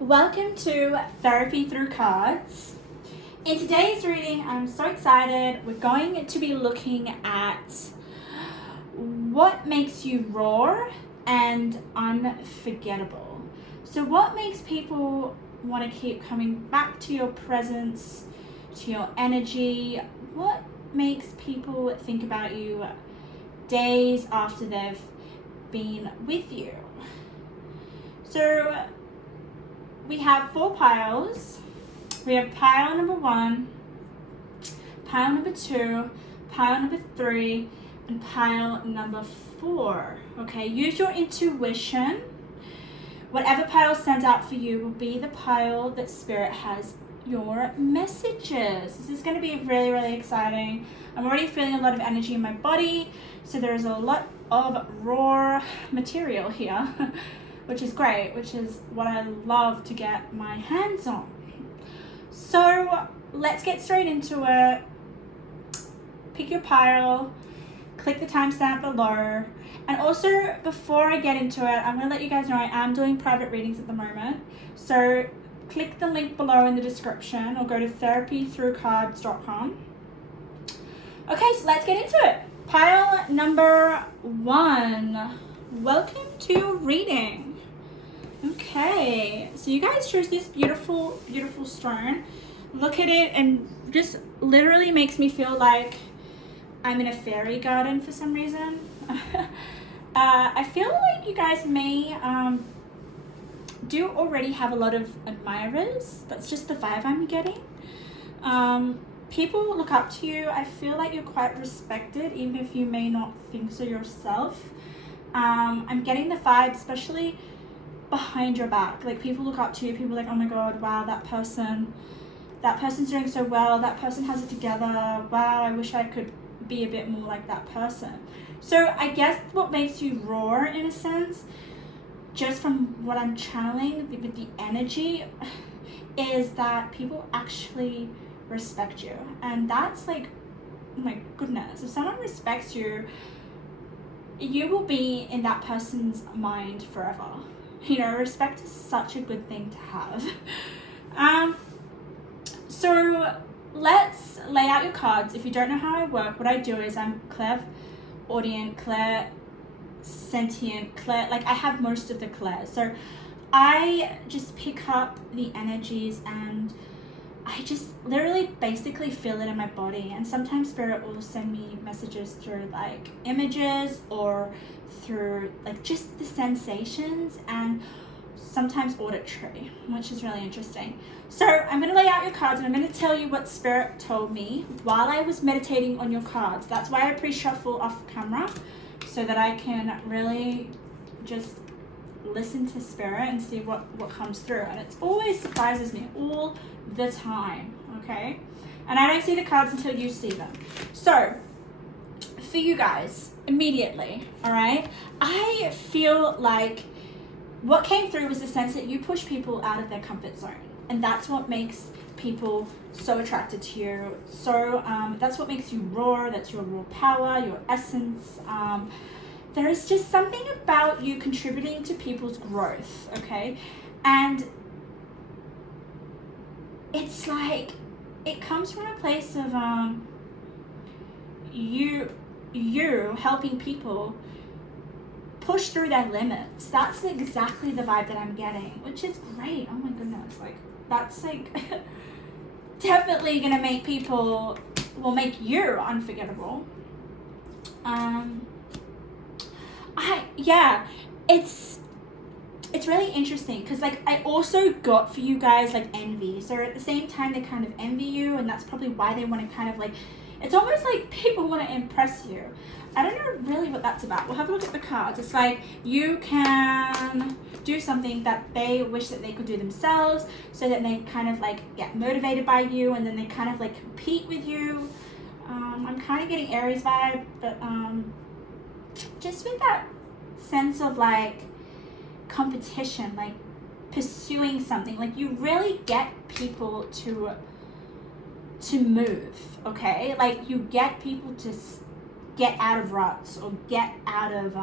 Welcome to Therapy Through Cards. In today's reading, I'm so excited. We're going to be looking at what makes you roar and unforgettable. So what makes people want to keep coming back to your presence, to your energy? What makes people think about you days after they've been with you? So we have 4 piles. We have pile number 1, pile number 2, pile number 3, and pile number 4. Okay, use your intuition. Whatever pile stands out for you will be the pile that Spirit has your messages. This is going to be really, really exciting. I'm already feeling a lot of energy in my body, so there's a lot of raw material here. Which is great, which is what I love to get my hands on. So let's get straight into it. Pick your pile, click the timestamp below. And also, before I get into it, I'm going to let you guys know I am doing private readings at the moment. So click the link below in the description or go to therapythroughcards.com. Okay, so let's get into it. Pile number 1. Welcome to reading. Okay, so you guys chose this beautiful, beautiful stone. Look at it and just literally makes me feel like I'm in a fairy garden for some reason. I feel like you guys may do already have a lot of admirers. That's just the vibe I'm getting. People look up to you. I feel like you're quite respected, even if you may not think so yourself. I'm getting the vibe, especially behind your back. Like, people look up to you. People are like, oh my god, wow, that person's doing so well. That person has it together. Wow, I wish I could be a bit more like that person. So I guess what makes you roar, in a sense, just from what I'm channeling with the energy, is that people actually respect you. And that's like, oh my goodness, if someone respects you, you will be in that person's mind forever. You know, respect is such a good thing to have. So let's lay out your cards. If you don't know how I work, what I do is I'm clairaudient, clairsentient, like I have most of the clairs. So I just pick up the energies and I just literally basically feel it in my body. And sometimes Spirit will send me messages through like images or through like just the sensations, and sometimes auditory, which is really interesting. So I'm going to lay out your cards and I'm going to tell you what Spirit told me while I was meditating on your cards. That's why I pre-shuffle off camera, so that I can really just listen to Spirit and see what comes through. And it always surprises me all the time, okay? And I don't see the cards until you see them. So for you guys, immediately, all right, I feel like what came through was the sense that you push people out of their comfort zone, and that's what makes people so attracted to you. So that's what makes you roar. That's your raw power, your essence. There is just something about you contributing to people's growth, okay? And it's like, it comes from a place of you helping people push through their limits. That's exactly the vibe that I'm getting, which is great. Oh my goodness, like that's like definitely gonna make people, will make you unforgettable. It's really interesting because like I also got for you guys like envy. So at the same time they kind of envy you, and that's probably why they want to kind of like, it's almost like people want to impress you. I don't know really what that's about. We'll have a look at the cards. It's like you can do something that they wish that they could do themselves, so that they kind of like get motivated by you, and then they kind of like compete with you. I'm kind of getting Aries vibe, but just with that sense of like competition, like pursuing something, like you really get people to move, okay? Like you get people to get out of ruts or get out of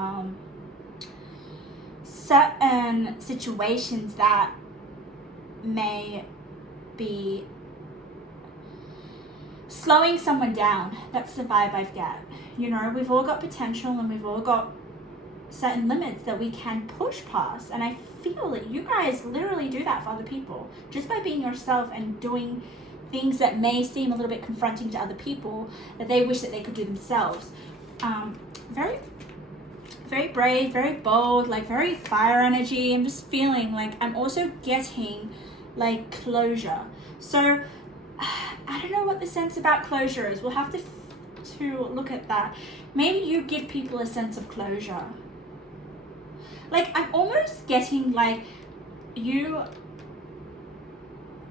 certain situations that may be slowing someone down. That's the vibe I get. You know, we've all got potential and we've all got certain limits that we can push past. And I feel that you guys literally do that for other people. Just by being yourself and doing things that may seem a little bit confronting to other people that they wish that they could do themselves. Very, very brave, very bold, like very fire energy. I'm just feeling like I'm also getting like closure. So I don't know what the sense about closure is. We'll have to look at that. Maybe you give people a sense of closure. Like I'm almost getting like you,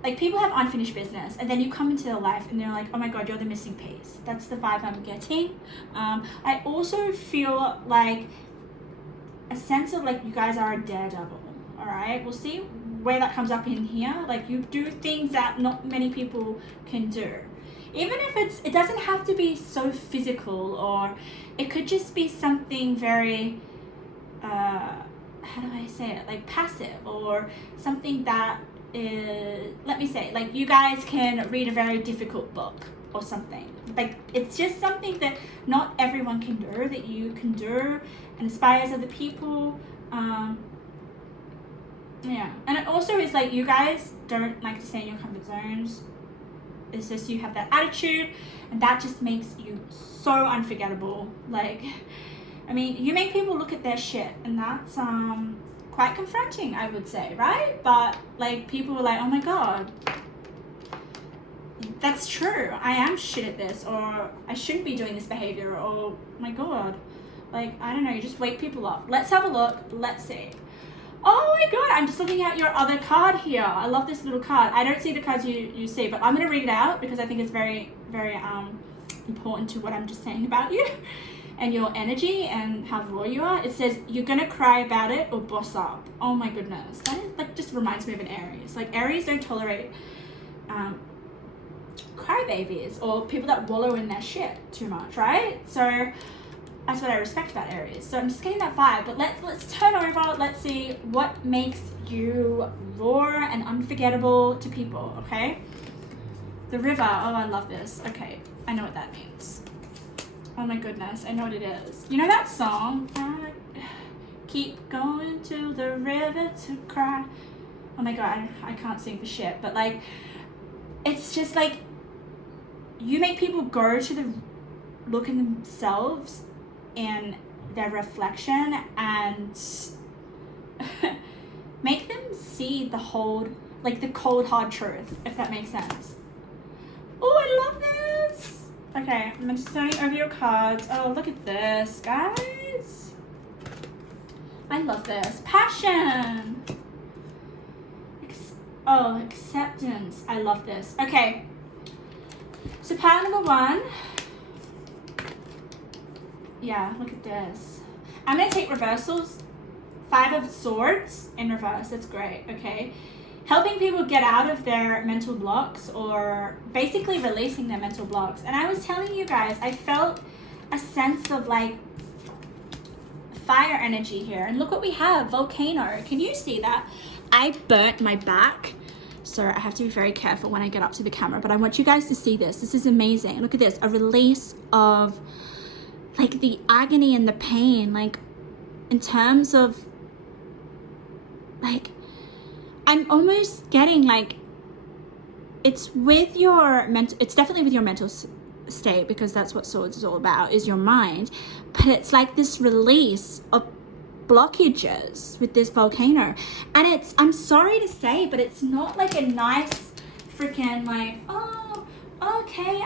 like people have unfinished business and then you come into their life and they're like, oh my God, you're the missing piece. That's the vibe I'm getting. I also feel like a sense of like you guys are a daredevil. All right, we'll see where that comes up in here. Like you do things that not many people can do. Even if it doesn't have to be so physical, or it could just be something very, how do I say it? Like passive, or something that is, let me say, like you guys can read a very difficult book or something. Like it's just something that not everyone can do, that you can do and inspires other people. Yeah, and it also is like you guys don't like to stay in your comfort zones. It's just you have that attitude and that just makes you so unforgettable. Like, I mean, you make people look at their shit and that's quite confronting, I would say, right? But like people are like, oh my God, that's true. I am shit at this, or I shouldn't be doing this behavior, or oh my God. Like, I don't know, you just wake people up. Let's have a look. Let's see. Oh my God, I'm just looking at your other card here. I love this little card. I don't see the cards you see, but I'm going to read it out because I think it's very, very important to what I'm just saying about you and your energy and how raw you are. It says, you're going to cry about it or boss up. Oh my goodness. That is like, just reminds me of an Aries. Like Aries don't tolerate crybabies or people that wallow in their shit too much, right? So that's what I respect about Aries. So I'm just getting that vibe. But let's turn over. Let's see what makes you raw and unforgettable to people, okay? The river. Oh, I love this. Okay, I know what that means. Oh my goodness, I know what it is. You know that song? I keep going to the river to cry. Oh my God, I can't sing for shit. But like, it's just like, you make people go to the look in themselves and their reflection and make them see the whole, like the cold hard truth, if that makes sense. Oh, I love this. Okay, I'm just turning over your cards. Oh, look at this, guys. I love this. Passion. Acceptance. I love this. Okay, so pile number one. Yeah, look at this. I'm going to take reversals. 5 of Swords in reverse. That's great, okay? Helping people get out of their mental blocks, or basically releasing their mental blocks. And I was telling you guys, I felt a sense of like fire energy here. And look what we have, volcano. Can you see that? I burnt my back, so I have to be very careful when I get up to the camera. But I want you guys to see this. This is amazing. Look at this, a release of like the agony and the pain, like in terms of like, I'm almost getting like, it's with your mental, it's definitely with your mental state, because that's what Swords is all about, is your mind. But it's like this release of blockages with this volcano. And it's, I'm sorry to say, but it's not like a nice freaking like, oh, okay,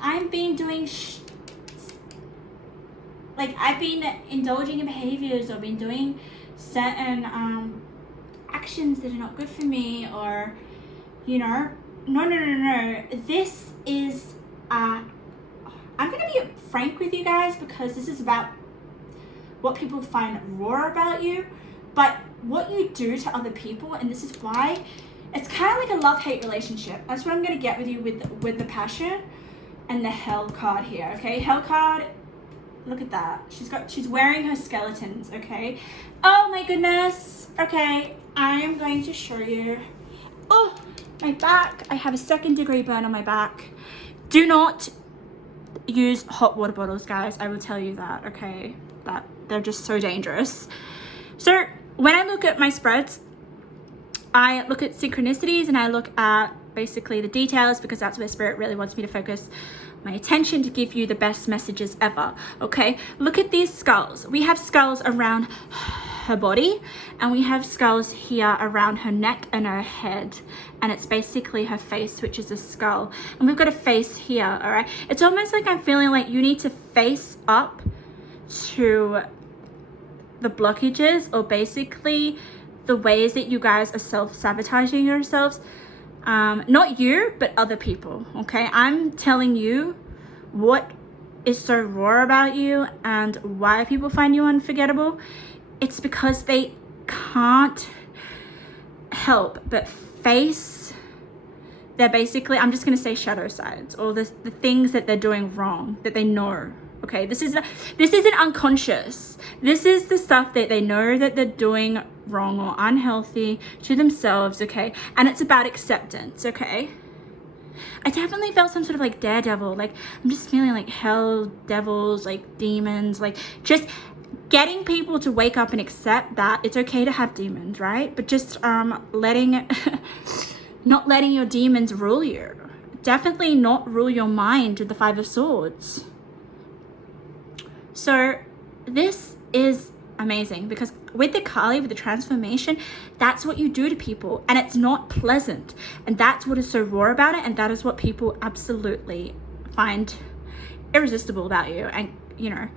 I've been doing like I've been indulging in behaviors or been doing certain actions that are not good for me, or you know, no. This is I'm gonna be frank with you guys, because this is about what people find raw about you, but what you do to other people. And this is why it's kind of like a love-hate relationship. That's what I'm gonna get with you with the passion and the Hell card here. Okay, Hell card, look at that. She's wearing her skeletons. Okay, oh my goodness. Okay, I am going to show you, oh, my back. I have a 2nd-degree burn on my back. Do not use hot water bottles, guys. I will tell you that, okay? That they're just so dangerous. So when I look at my spreads, I look at synchronicities and I look at basically the details, because that's where Spirit really wants me to focus my attention to give you the best messages ever. Okay, look at these skulls. We have skulls around her body, and we have skulls here around her neck and her head, and it's basically her face, which is a skull, and we've got a face here. All right, it's almost like I'm feeling like you need to face up to the blockages, or basically the ways that you guys are self-sabotaging yourselves. Not you, but other people. Okay, I'm telling you what is so raw about you and why people find you unforgettable. It's because they can't help but face their basically, I'm just going to say shadow sides, or the things that they're doing wrong that they know. Okay, this isn't unconscious. This is the stuff that they know that they're doing wrong or unhealthy to themselves. Okay, and it's about acceptance. Okay, I definitely felt some sort of like daredevil, like I'm just feeling like hell devils, like demons, like just getting people to wake up and accept that it's okay to have demons, right? But just not letting your demons rule you. Definitely not rule your mind with the 5 of Swords. So this is amazing, because with the Kali, with the transformation, that's what you do to people, and it's not pleasant, and that's what is so raw about it, and that is what people absolutely find irresistible about you, and you know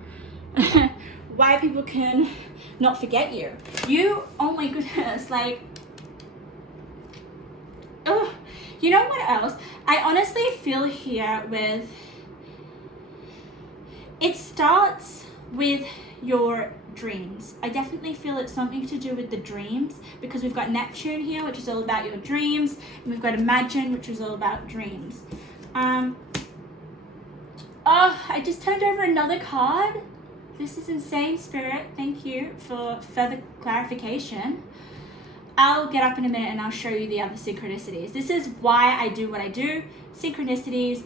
why people can not forget you. Oh my goodness, like, oh, you know what else I honestly feel here with, it starts with your dreams. I definitely feel it's something to do with the dreams, because we've got Neptune here, which is all about your dreams, and we've got Imagine, which is all about dreams. Oh, I just turned over another card. This is insane, Spirit. Thank you for further clarification. I'll get up in a minute and I'll show you the other synchronicities. This is why I do what I do. Synchronicities,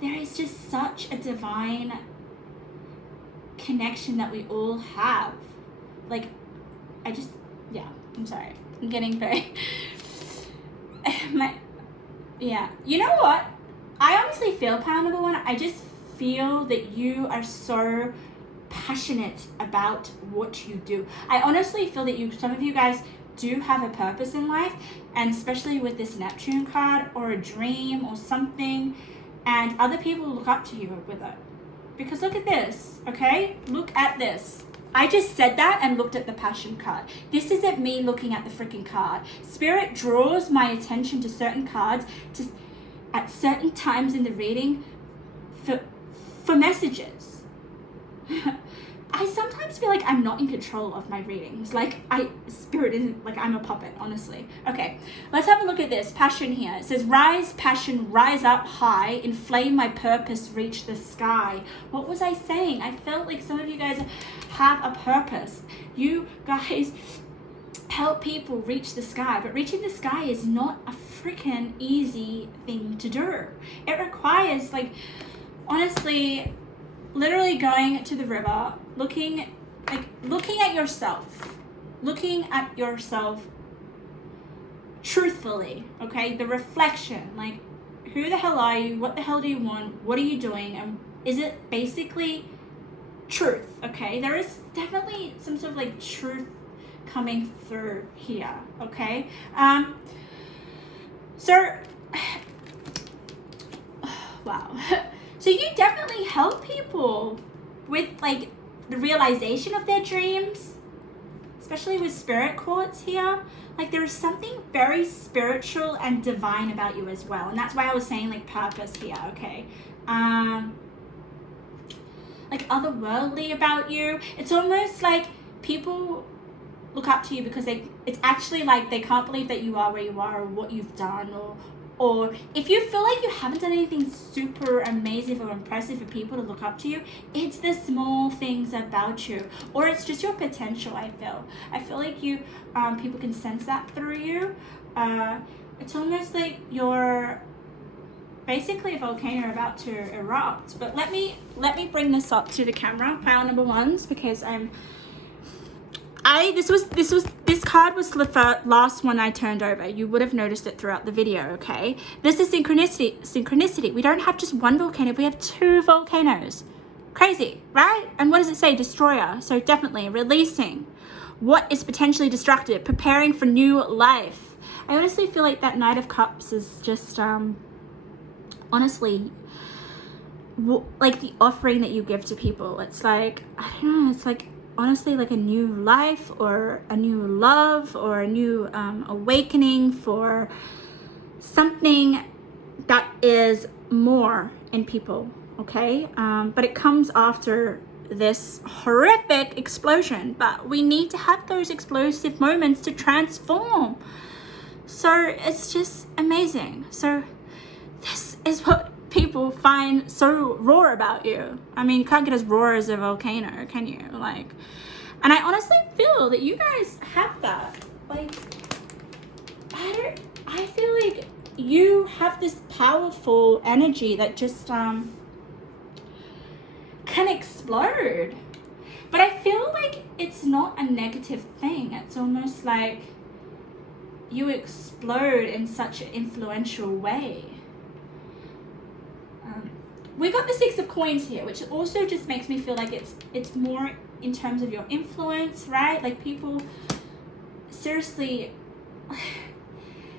there is just such a divine connection that we all have. Like, yeah, I'm sorry. I'm getting very, yeah. You know what? I honestly feel, pile number 1, I just feel that you are so passionate about what you do. I honestly feel that some of you guys do have a purpose in life, and especially with this Neptune card, or a dream or something, and other people look up to you with it. Because look at this, okay? Look at this. I just said that and looked at the Passion card. This isn't me looking at the freaking card. Spirit draws my attention to certain cards at certain times in the reading for messages. I sometimes feel like I'm not in control of my readings. Like, Spirit isn't, like, I'm a puppet, honestly. Okay, let's have a look at this. Passion here. It says, rise, passion, rise up high, inflame my purpose, reach the sky. What was I saying? I felt like some of you guys have a purpose. You guys help people reach the sky, but reaching the sky is not a freaking easy thing to do. It requires, like, honestly, literally going to the river, looking at yourself truthfully, okay? The reflection, like, who the hell are you? What the hell do you want? What are you doing? And is it basically truth, okay? There is definitely some sort of like truth coming through here, okay? Wow. So you definitely help people with like the realization of their dreams, especially with spirit quartz here. Like, there's something very spiritual and divine about you as well. And that's why I was saying like purpose here, okay? Like otherworldly about you. It's almost like people look up to you because it's actually like they can't believe that you are where you are, or what you've done, or or if you feel like you haven't done anything super amazing or impressive for people to look up to you, it's the small things about you, or it's just your potential. I feel like you people can sense that through you. It's almost like you're basically a volcano about to erupt. But let me bring this up to the camera, pile number ones, because this card was the last one I turned over. You would have noticed it throughout the video, okay? This is synchronicity. We don't have just one volcano, we have two volcanoes. Crazy, right? And what does it say? Destroyer. So definitely releasing what is potentially destructive, preparing for new life. I honestly feel like that Knight of Cups is just honestly like the offering that you give to people. It's like, I don't know, it's like honestly like a new life or a new love or a new awakening for something that is more in people, okay? But it comes after this horrific explosion, but we need to have those explosive moments to transform. So it's just amazing. So this is what people find so raw about you. I mean, you can't get as raw as a volcano, can you? Like, and I honestly feel that you guys have that. Like, I feel like you have this powerful energy that just can explode. But I feel like it's not a negative thing. It's almost like you explode in such an influential way. We got the Six of Coins here, which also just makes me feel like it's more in terms of your influence, right? Like people, seriously,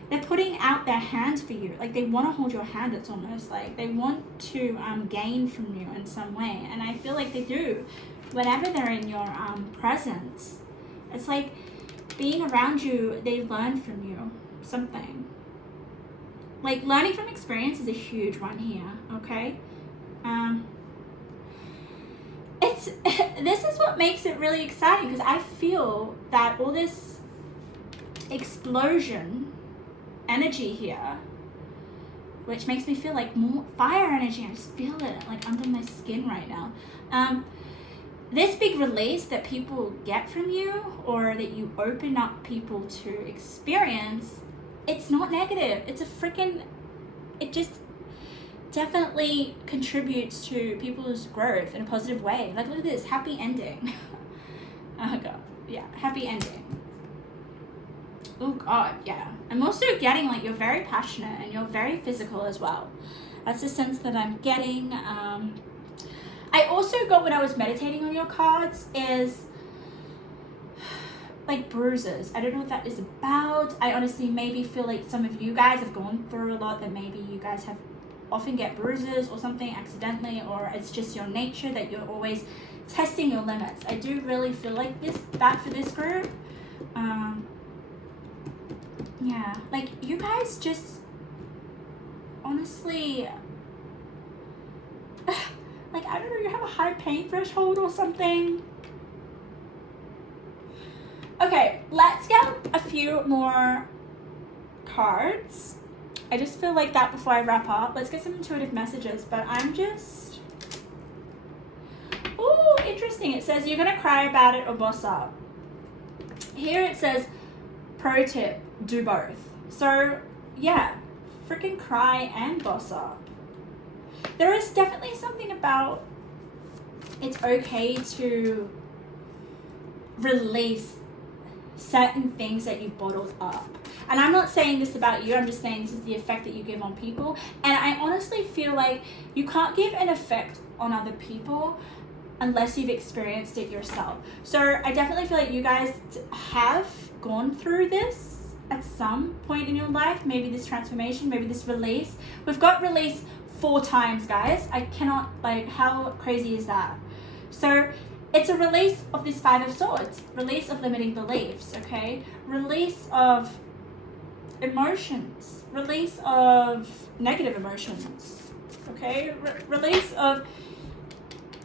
they're putting out their hand for you. Like they want to hold your hand. It's almost like they want to gain from you in some way. And I feel like they do whenever they're in your presence. It's like being around you, they learn from you something. Like learning from experience is a huge one here, okay? This is what makes it really exciting, because I feel that all this explosion energy here, which makes me feel like more fire energy. I just feel it like under my skin right now. This big release that people get from you, or that you open up people to experience, it's not negative. It's a freaking, it just definitely contributes to people's growth in a positive way. Like, look at this, happy ending. Oh God, yeah, happy ending. Oh God, yeah. I'm also getting like you're very passionate and you're very physical as well. That's the sense that I'm getting. I also got, when I was meditating on your cards, is like bruises. I don't know what that is about. I honestly maybe feel like some of you guys have gone through a lot, that maybe you guys have often get bruises or something accidentally, or it's just your nature that you're always testing your limits. I do really feel like that for this group. Yeah, like you guys just honestly, like, I don't know, you have a high pain threshold or something. Okay, let's get a few more cards. I just feel like that before I wrap up. Let's get some intuitive messages, but I'm just, ooh, interesting. It says you're gonna cry about it or boss up. Here it says, pro tip, do both. So yeah, freaking cry and boss up. There is definitely something about it's okay to release certain things that you've bottled up. And I'm not saying this about you, I'm just saying this is the effect that you give on people. And I honestly feel like you can't give an effect on other people unless you've experienced it yourself. So I definitely feel like you guys have gone through this at some point in your life, maybe this transformation, maybe this release. We've got release 4 times, guys. I cannot, like, how crazy is that? So it's a release of this 5 of Swords, release of limiting beliefs, okay? Release of emotions, release of negative emotions, okay? Release of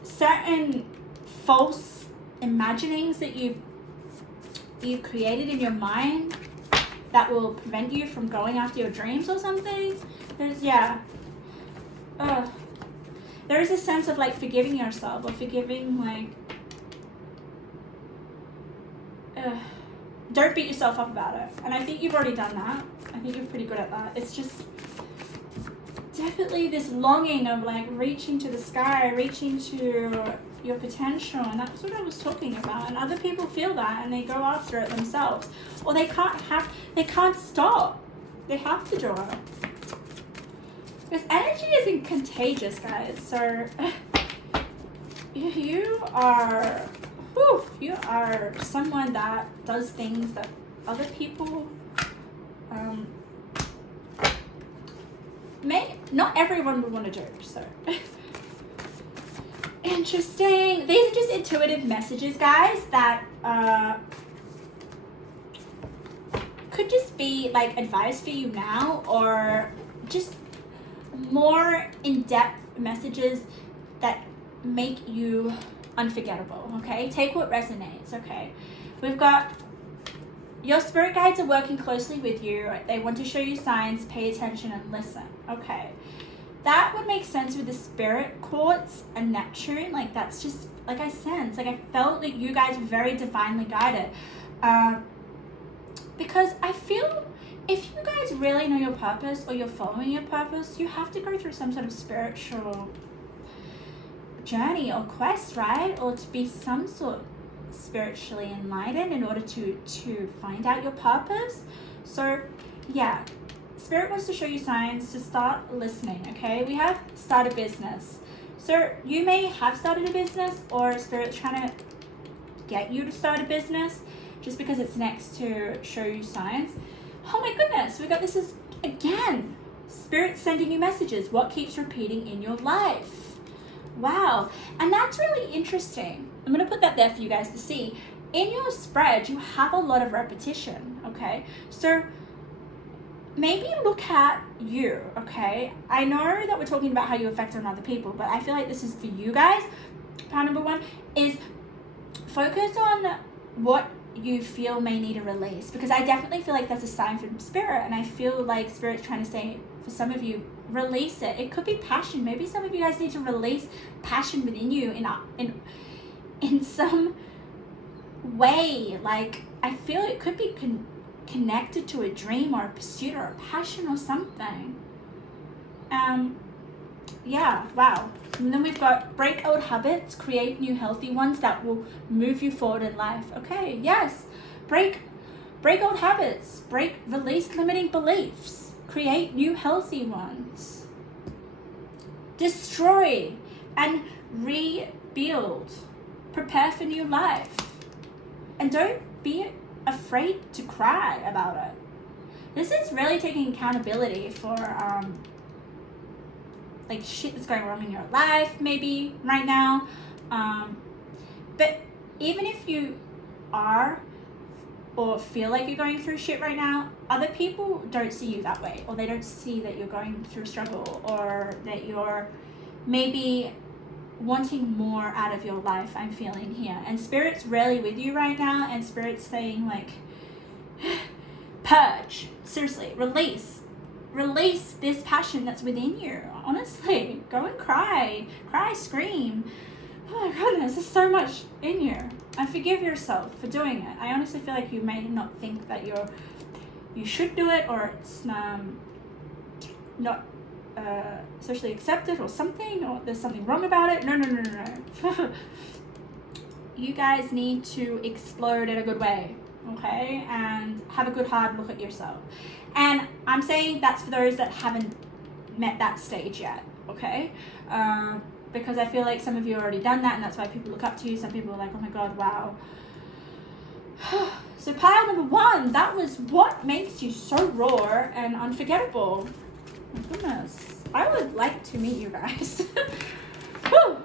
certain false imaginings that you've created in your mind that will prevent you from going after your dreams or something. There's, yeah. There is a sense of like forgiving yourself or forgiving like, don't beat yourself up about it. And I think you've already done that. I think you're pretty good at that. It's just definitely this longing of like reaching to the sky, reaching to your potential, and that's what I was talking about. And other people feel that and they go after it themselves, or they can't stop. They have to do it. Because energy isn't contagious, guys. So you are someone that does things that other people not everyone would want to do. So interesting. These are just intuitive messages, guys, that could just be like advice for you now, or just more in-depth messages that make you unforgettable. Okay, take what resonates. Okay, we've got your spirit guides are working closely with you. They want to show you signs. Pay attention and listen. Okay, that would make sense with the spirit quartz and Neptune. Like that's just like I sense, like I felt that you guys were very divinely guided, because I feel if you guys really know your purpose or you're following your purpose, you have to go through some sort of spiritual journey or quest, right? Or to be some sort spiritually enlightened in order to find out your purpose. So yeah, spirit wants to show you signs to start listening. Okay, we have start a business. So you may have started a business, or spirit's trying to get you to start a business just because it's next to show you signs. Oh my goodness, we got this is again spirit sending you messages. What keeps repeating in your life? Wow, and that's really interesting. I'm going to put that there for you guys to see. In your spread, you have a lot of repetition, okay? So maybe look at you, okay? I know that we're talking about how you affect on other people, but I feel like this is for you guys. Part number one is focus on what you feel may need a release, because I definitely feel like that's a sign from spirit, and I feel like spirit's trying to say for some of you, release it. It could be passion. Maybe some of you guys need to release passion within you in some way. Like I feel it could be connected to a dream or a pursuit or a passion or something. Yeah, wow. And then we've got break old habits, create new healthy ones that will move you forward in life. Okay, yes. Break old habits, release limiting beliefs, create new healthy ones. Destroy and rebuild. Prepare for new life. And don't be afraid to cry about it. This is really taking accountability for like shit that's going wrong in your life maybe right now. But even if you are or feel like you're going through shit right now, other people don't see you that way, or they don't see that you're going through a struggle, or that you're maybe wanting more out of your life. I'm feeling here, and spirit's really with you right now, and spirit's saying like purge, seriously, release this passion that's within you. Honestly, go and cry, scream. Oh my goodness, there's so much in you. And forgive yourself for doing it. I honestly feel like you may not think that you should do it, or it's not socially accepted or something, or there's something wrong about it. No. You guys need to explode in a good way, okay? And have a good hard look at yourself. And I'm saying that's for those that haven't met that stage yet, okay? Because I feel like some of you already done that, and that's why people look up to you. Some people are like, oh my God, wow. So pile number one, that was what makes you so raw and unforgettable. My goodness, I would like to meet you guys. Woo!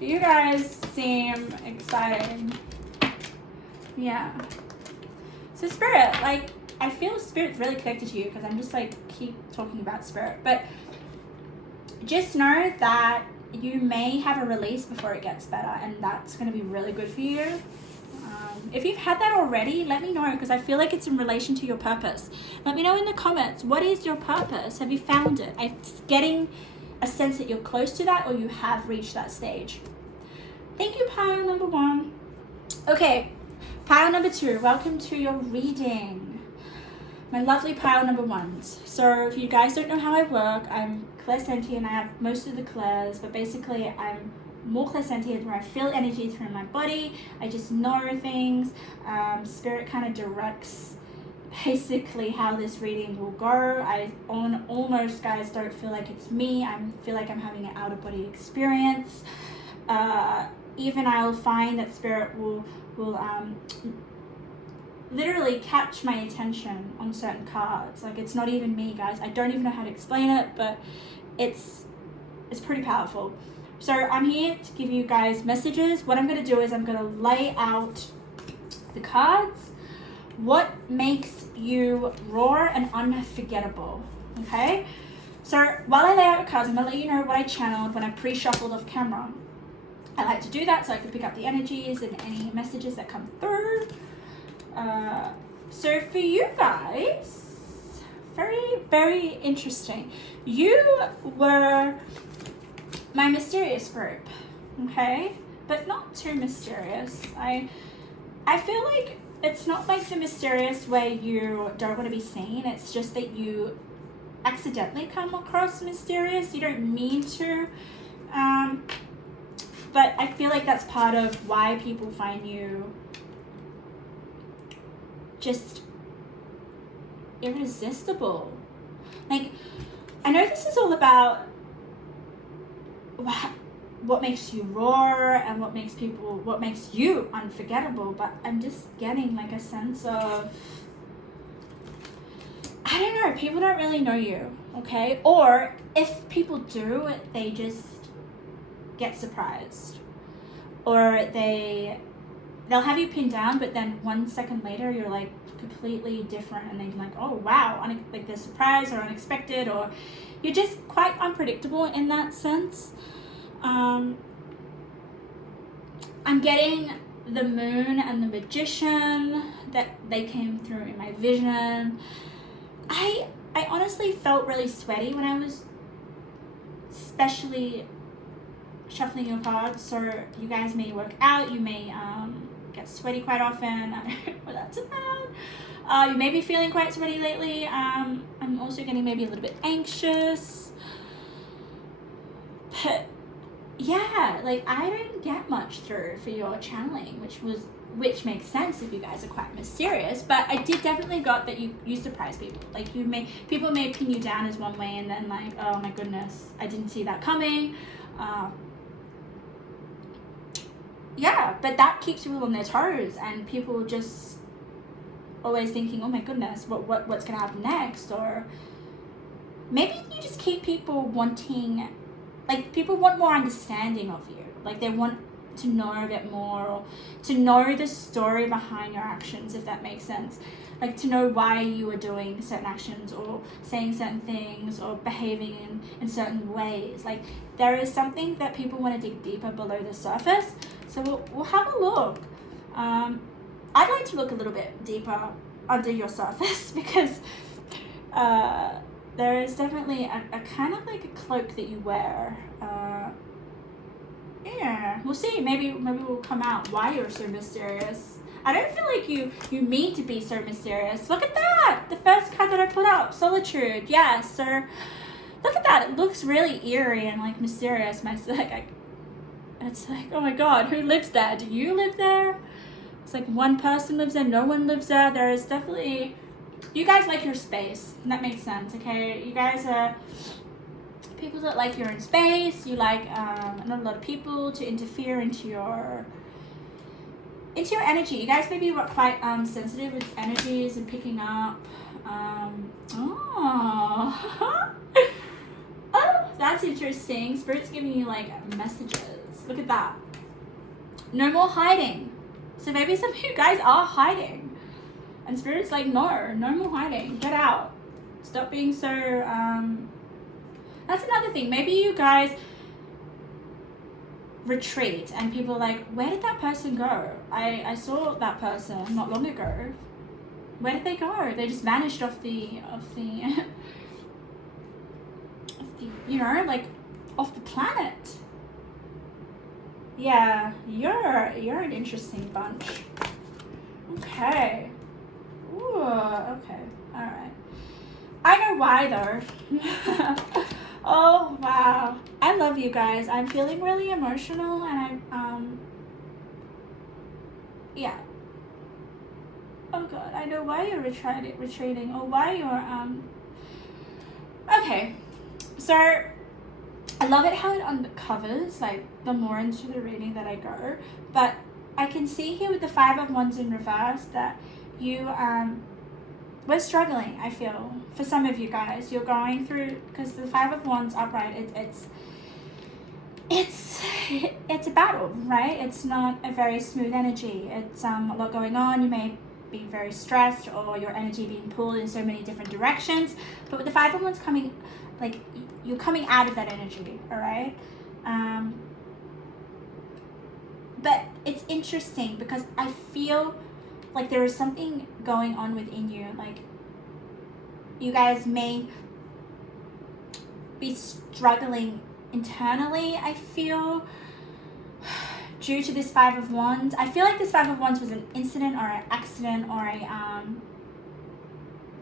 You guys seem exciting. Yeah. So spirit, like, I feel spirit's really connected to you, because I'm just like keep talking about spirit. But just know that you may have a release before it gets better, and that's going to be really good for you. If you've had that already, let me know, because I feel like it's in relation to your purpose. Let me know in the comments, what is your purpose? Have you found it? I'm getting a sense that you're close to that, or you have reached that stage. Thank you, pile number 1. Okay, pile number 2, welcome to your reading. My lovely pile number 1s. So if you guys don't know how I work, I'm clairsentient. I have most of the clairs, but basically I'm more clairsentient, where I feel energy through my body. I just know things. Spirit kind of directs basically how this reading will go. I almost, guys, don't feel like it's me. I feel like I'm having an out of body experience. Even I'll find that Spirit will literally catch my attention on certain cards. Like, it's not even me, guys. I don't even know how to explain it, but it's pretty powerful. So I'm here to give you guys messages. What I'm going to do is I'm going to lay out the cards. What makes you raw and unforgettable? Okay? So while I lay out the cards, I'm going to let you know what I channeled when I pre-shuffled off camera. I like to do that so I can pick up the energies and any messages that come through. So for you guys, very, very interesting. You were my mysterious group, okay? But not too mysterious. I feel like it's not like the mysterious where you don't want to be seen. It's just that you accidentally come across mysterious. You don't mean to. But I feel like that's part of why people find you just irresistible. Like, I know this is all about what makes you roar and what makes you unforgettable, but I'm just getting like a sense of, I don't know, people don't really know you, okay? Or if people do, they just get surprised, or they'll have you pinned down, but then 1 second later you're like completely different, and they're like, oh wow, like they're surprised or unexpected, or you're just quite unpredictable in that sense. I'm getting the moon and the magician, that they came through in my vision. I honestly felt really sweaty when I was especially shuffling your cards. So you guys may work out, you may get sweaty quite often. I don't know what that's about. You may be feeling quite sweaty lately. I'm also getting maybe a little bit anxious. But yeah, like I didn't get much through for your channeling, which makes sense if you guys are quite mysterious. But I did definitely got that you surprise people. Like people may pin you down as one way, and then like, oh my goodness, I didn't see that coming. Yeah, but that keeps people on their toes, and people just always thinking, oh my goodness, what's gonna happen next? Or maybe you just keep people wanting, like people want more understanding of you. Like they want to know a bit more, or to know the story behind your actions, if that makes sense. Like to know why you are doing certain actions, or saying certain things, or behaving in certain ways. Like there is something that people want to dig deeper below the surface. So we'll have a look. I'd like to look a little bit deeper under your surface, because there is definitely a kind of like a cloak that you wear. Yeah, we'll see. Maybe we'll come out why you're so mysterious. I don't feel like you mean to be so mysterious. Look at that! The first card that I put up, Solitude. Yeah, so look at that. It looks really eerie and like mysterious. It's like, oh my god, who lives there? Do you live there? It's like one person lives there, no one lives there. There is definitely, you guys like your space. That makes sense, okay? You guys are people that like your own space. You like not a lot of people to interfere into your energy. You guys maybe were quite sensitive with energies and picking up. Oh, that's interesting. Spirit's giving you like messages. Look at that. No more hiding. So maybe some of you guys are hiding, and Spirit's like, no more hiding. Get out. Stop being so. That's another thing. Maybe you guys retreat, and people are like, where did that person go? I saw that person not long ago. Where did they go? They just vanished off the you know, like off the planet. Yeah, you're an interesting bunch. Okay. Ooh, okay. Alright. I know why though. Oh wow. I love you guys. I'm feeling really emotional and yeah. Oh god, I know why you're retreating or why you're okay. So I love it how it uncovers, like, the more into the reading that I go. But I can see here with the 5 of Wands in reverse that you, we're struggling, I feel. For some of you guys, you're going through, because the 5 of Wands upright, it's a battle, right? It's not a very smooth energy. It's a lot going on. You may be very stressed or your energy being pulled in so many different directions. But with the 5 of Wands coming, like, you're coming out of that energy, all right? But it's interesting because I feel like there is something going on within you. Like, you guys may be struggling internally, I feel, due to this 5 of Wands. I feel like this 5 of Wands was an incident or an accident or a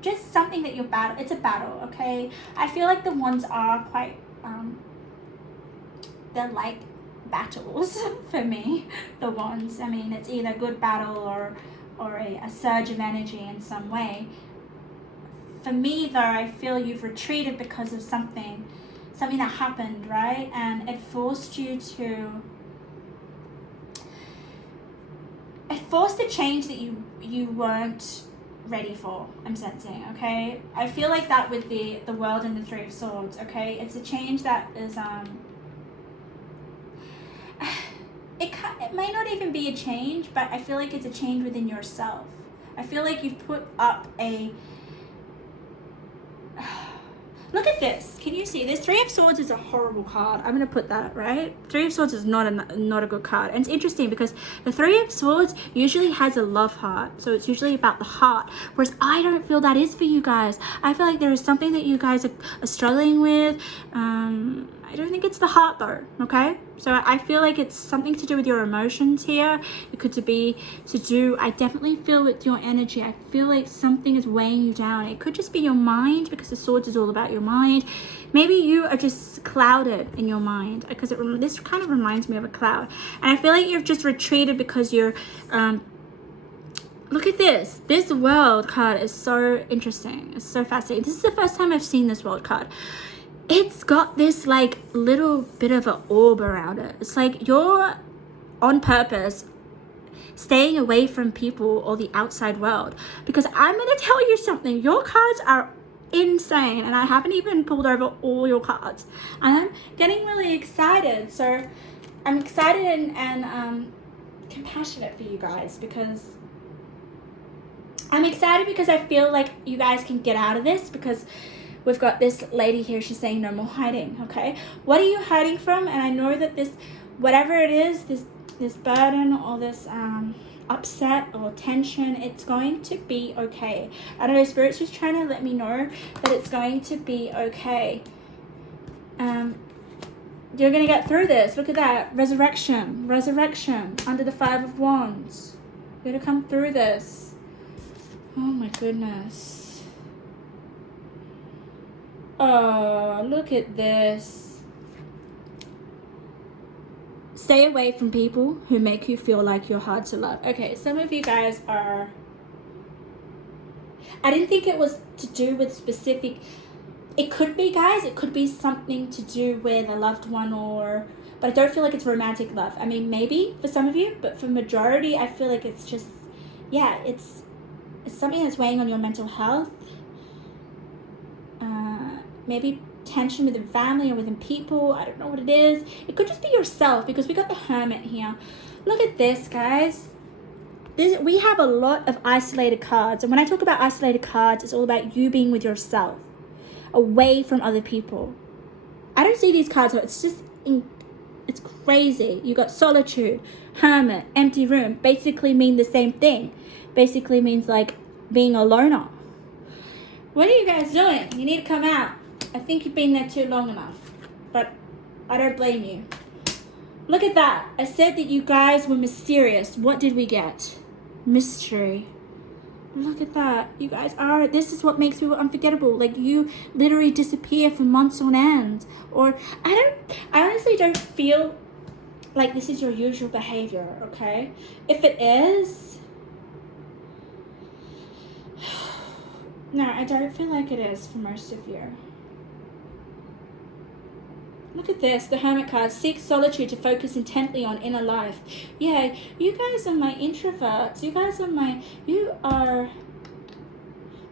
just something that you're battle. It's a battle, okay? I feel like the Wands are quite they're like battles for me. The Wands, I mean, it's either a good battle or a surge of energy in some way. For me though, I feel you've retreated because of something that happened, right? And it forced you to, it forced a change that you weren't ready for, I'm sensing, okay? I feel like that with the World and the 3 of Swords, okay? It's a change that is, it may not even be a change, but I feel like it's a change within yourself. I feel like you've put up a, look at this. Can you see this? 3 of Swords is a horrible card. I'm going to put that, right? 3 of Swords is not a good card. And it's interesting because the 3 of Swords usually has a love heart. So it's usually about the heart. Whereas I don't feel that is for you guys. I feel like there is something that you guys are struggling with. I don't think it's the heart though, okay? So I feel like it's something to do with your emotions here. It could be to do, I definitely feel with your energy. I feel like something is weighing you down. It could just be your mind because the Swords is all about your mind. Maybe you are just clouded in your mind because this kind of reminds me of a cloud. And I feel like you've just retreated because you're, look at this. This World card is so interesting. It's so fascinating. This is the first time I've seen this World card. It's got this like little bit of an orb around it. It's like you're on purpose staying away from people or the outside world, because I'm going to tell you something. Your cards are insane and I haven't even pulled over all your cards and I'm getting really excited. So I'm excited and compassionate for you guys, because I'm excited because I feel like you guys can get out of this, because we've got this lady here, she's saying no more hiding, okay? What are you hiding from? And I know that this, whatever it is, this burden or this upset or tension, it's going to be okay. I don't know, Spirit's just trying to let me know that it's going to be okay. You're going to get through this. Look at that. Resurrection under the 5 of Wands. You're going to come through this. Oh my goodness. Oh, look at this. Stay away from people who make you feel like you're hard to love. Okay, some of you guys are, I didn't think it was to do with specific, it could be, guys, it could be something to do with a loved one, or, but I don't feel like it's romantic love. I mean, maybe for some of you, but for majority, I feel like it's just, yeah, it's something that's weighing on your mental health. Maybe tension within family or within people. I don't know what it is. It could just be yourself, because we got the Hermit here. Look at this, guys. We have a lot of isolated cards. And when I talk about isolated cards, it's all about you being with yourself, away from other people. I don't see these cards, so it's just It's crazy. You got solitude, hermit, empty room, basically mean the same thing. Basically means like being a loner. What are you guys doing? You need to come out. I think you've been there too long enough, but I don't blame you. Look at that. I said that you guys were mysterious. What did we get? Mystery. Look at that. You guys are, this is what makes people unforgettable. Like, you literally disappear for months on end. Or, I honestly don't feel like this is your usual behavior, okay? If it is, no, I don't feel like it is for most of you. Look at this, the Hermit card. Seek solitude to focus intently on inner life. Yeah, you guys are my introverts. You are,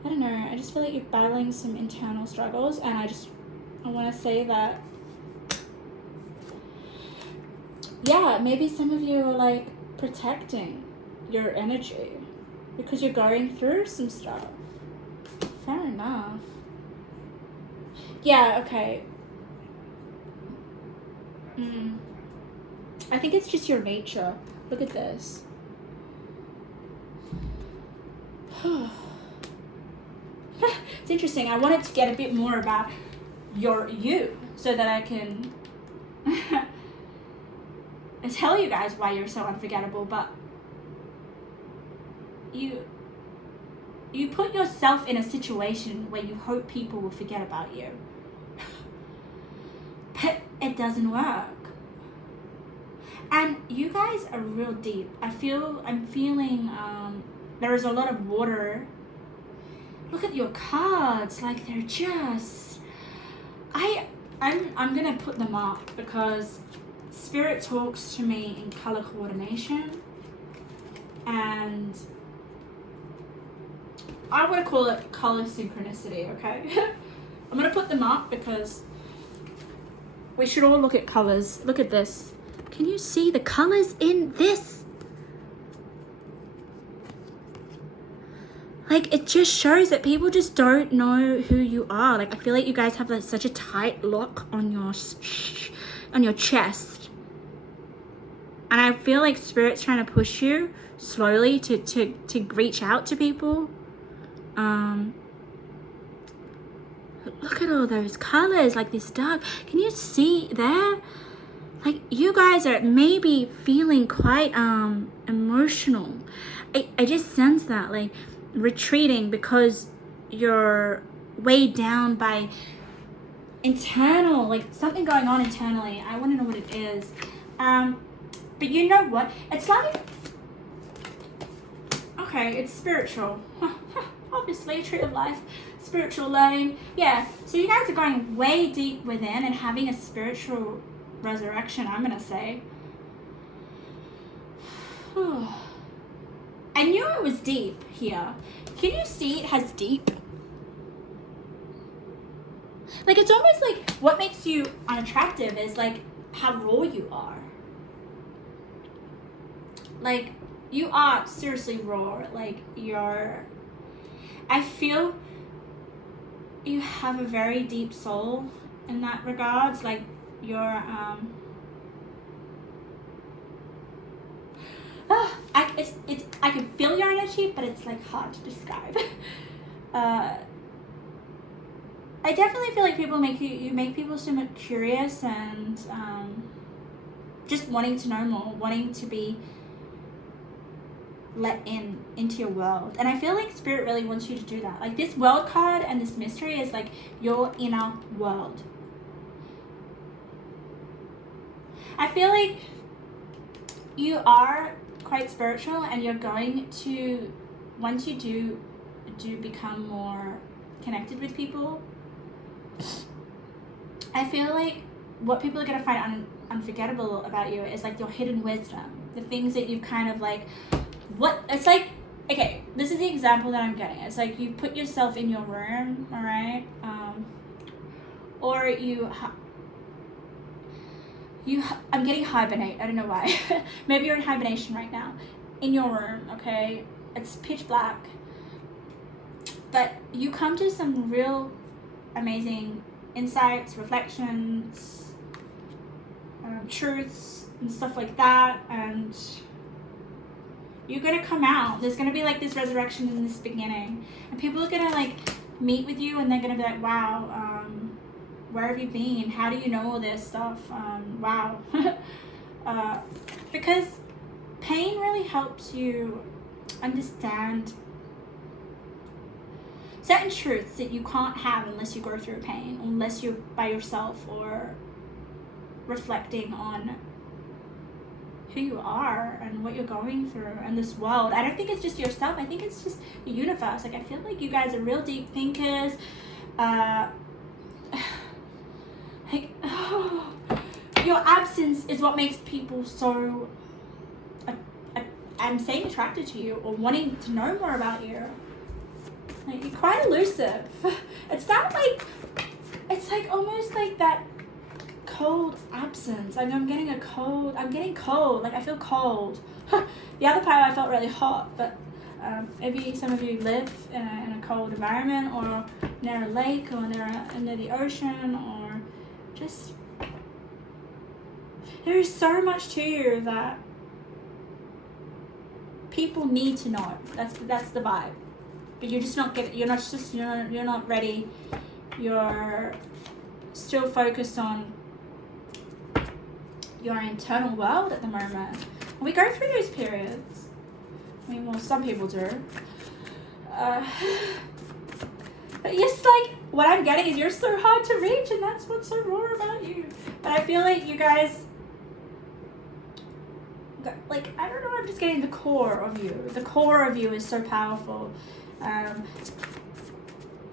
I don't know, I just feel like you're battling some internal struggles, and I want to say that, yeah, maybe some of you are like protecting your energy because you're going through some stuff. Fair enough. Yeah, okay. I think it's just your nature. Look at this. It's interesting. I wanted to get a bit more about you so that I can tell you guys why you're so unforgettable, but you put yourself in a situation where you hope people will forget about you. But it doesn't work. And you guys are real deep. I'm feeling there is a lot of water. Look at your cards, like they're just, I'm gonna put them up because Spirit talks to me in color coordination, and I want to call it color synchronicity, okay? I'm gonna put them up because we should all look at colors. Look at this. Can you see the colors in this? Like, it just shows that people just don't know who you are. Like, I feel like you guys have like such a tight lock on your chest. And I feel like Spirit's trying to push you slowly to reach out to people. Look at all those colors, like this dark. Can you see there? Like, you guys are maybe feeling quite emotional. I just sense that, like, retreating because you're weighed down by internal, like something going on internally. I want to know what it is. But you know what? It's like, okay, it's spiritual. Obviously, tree of life, spiritual learning. Yeah, so you guys are going way deep within and having a spiritual resurrection, I'm gonna say. I knew it was deep here. Can you see it has deep? Like, it's almost like what makes you unattractive is like how raw you are. Like, you are seriously raw. Like, I feel you have a very deep soul in that regards. Like, you're I can feel your energy, but it's like hard to describe. I definitely feel like people make you make people so much curious and just wanting to know more, wanting to be let into your world. And I feel like Spirit really wants you to do that. Like, this world card and this mystery is like your inner world. I feel like you are quite spiritual, and you're going to, once you do become more connected with people, I feel like what people are going to find unforgettable about you is like your hidden wisdom, the things that you've kind of like, what it's like. Okay, this is the example that I'm getting. It's like you put yourself in your room, all right, or I'm getting hibernate. I don't know why. Maybe you're in hibernation right now, in your room. Okay, it's pitch black, but you come to some real amazing insights, reflections, truths and stuff like that, and you're gonna come out. There's gonna be like this resurrection in this beginning, and people are gonna like meet with you, and they're gonna be like, wow, where have you been? How do you know all this stuff? Wow. Because pain really helps you understand certain truths that you can't have unless you go through pain, unless you're by yourself or reflecting on who you are and what you're going through in this world. I don't think it's just yourself. I think it's just the universe. Like, I feel like you guys are real deep thinkers. Like, your absence is what makes people so, I'm saying, attracted to you or wanting to know more about you. Like, you're quite elusive. It's not like, it's like almost like that cold absence. Like, I'm getting cold. Like, I feel cold. The other part I felt really hot, but maybe some of you live in a cold environment, or near a lake, or near the ocean, or just, there is so much to you that people need to know. That's the vibe. But you're just not getting. You're not ready. You're still focused on your internal world at the moment. And we go through those periods. I mean, well, some people do. But just like, what I'm getting is you're so hard to reach, and that's what's so raw about you. But I feel like you guys, like, I don't know, I'm just getting the core of you. The core of you is so powerful.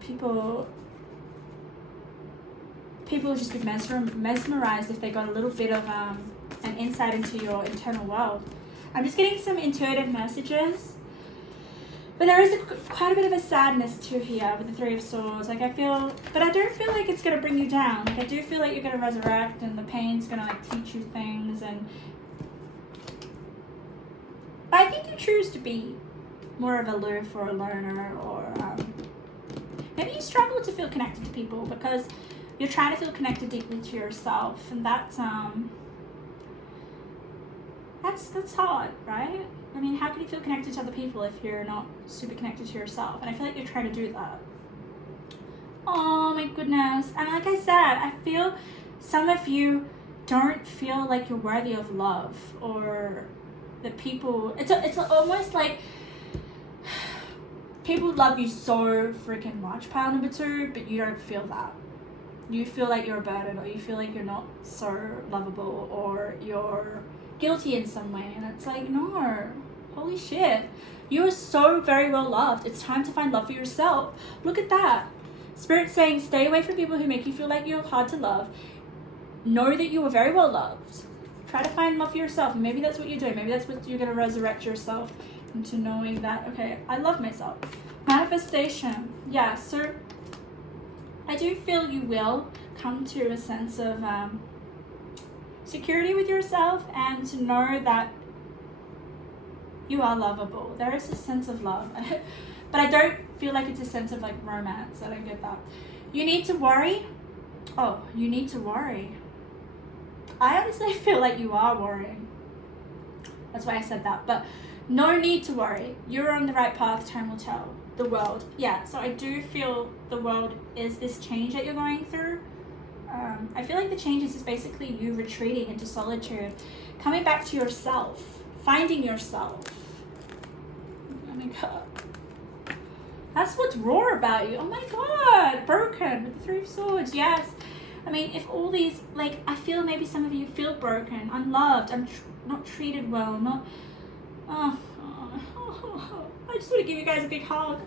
People just be mesmerized if they got a little bit of an insight into your internal world. I'm just getting some intuitive messages, but there is quite a bit of a sadness too here with the Three of Swords. Like, but I don't feel like it's gonna bring you down. Like, I do feel like you're gonna resurrect, and the pain's gonna like teach you things, and I think you choose to be more of a aloof or a loner, or maybe you struggle to feel connected to people because you're trying to feel connected deeply to yourself, and that's hard, right? I mean, how can you feel connected to other people if you're not super connected to yourself? And I feel like you're trying to do that. Oh my goodness. And like I said, I feel some of you don't feel like you're worthy of love, or that people, it's almost like people love you so freaking much, pile number 2, but you don't feel that. You feel like you're a burden, or you feel like you're not so lovable, or you're guilty in some way. And it's like, no, holy shit, you are so very well loved. It's time to find love for yourself. Look at that. Spirit's saying, stay away from people who make you feel like you're hard to love. Know that you are very well loved. Try to find love for yourself. Maybe that's what you're doing. Maybe that's what you're going to resurrect yourself into, knowing that, okay, I love myself. Manifestation. Yeah, so I do feel you will come to a sense of security with yourself, and to know that you are lovable. There is a sense of love. But I don't feel like it's a sense of like romance. I don't get that. You need to worry. Oh, you need to worry. I honestly feel like you are worrying. That's why I said that. But no need to worry. You're on the right path. Time will tell. The world. Yeah, so I do feel the world is this change that you're going through. I feel like the change is basically you retreating into solitude, coming back to yourself, finding yourself. Oh my god. That's what's raw about you. Oh my god. Broken with the Three of Swords. Yes. I mean, if all these, like, I feel maybe some of you feel broken, unloved, not treated well, not, I just want to give you guys a big hug.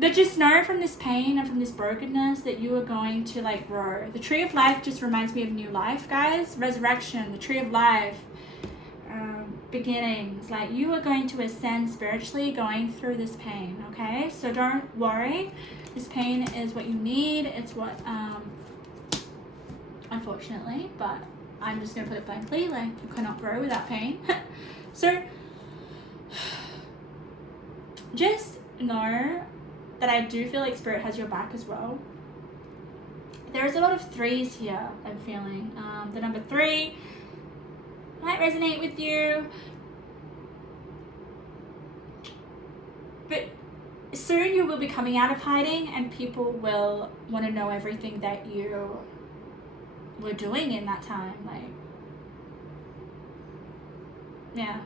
But just know from this pain and from this brokenness that you are going to like grow. The Tree of Life just reminds me of new life, guys. Resurrection, the Tree of Life, beginnings. Like, you are going to ascend spiritually going through this pain, okay? So don't worry. This pain is what you need. It's what, unfortunately, but I'm just going to put it blankly, like, you cannot grow without pain. So just know that I do feel like Spirit has your back as well. There's a lot of threes here, I'm feeling. The number 3 might resonate with you. But soon you will be coming out of hiding and people will want to know everything that you were doing in that time. Like, yeah.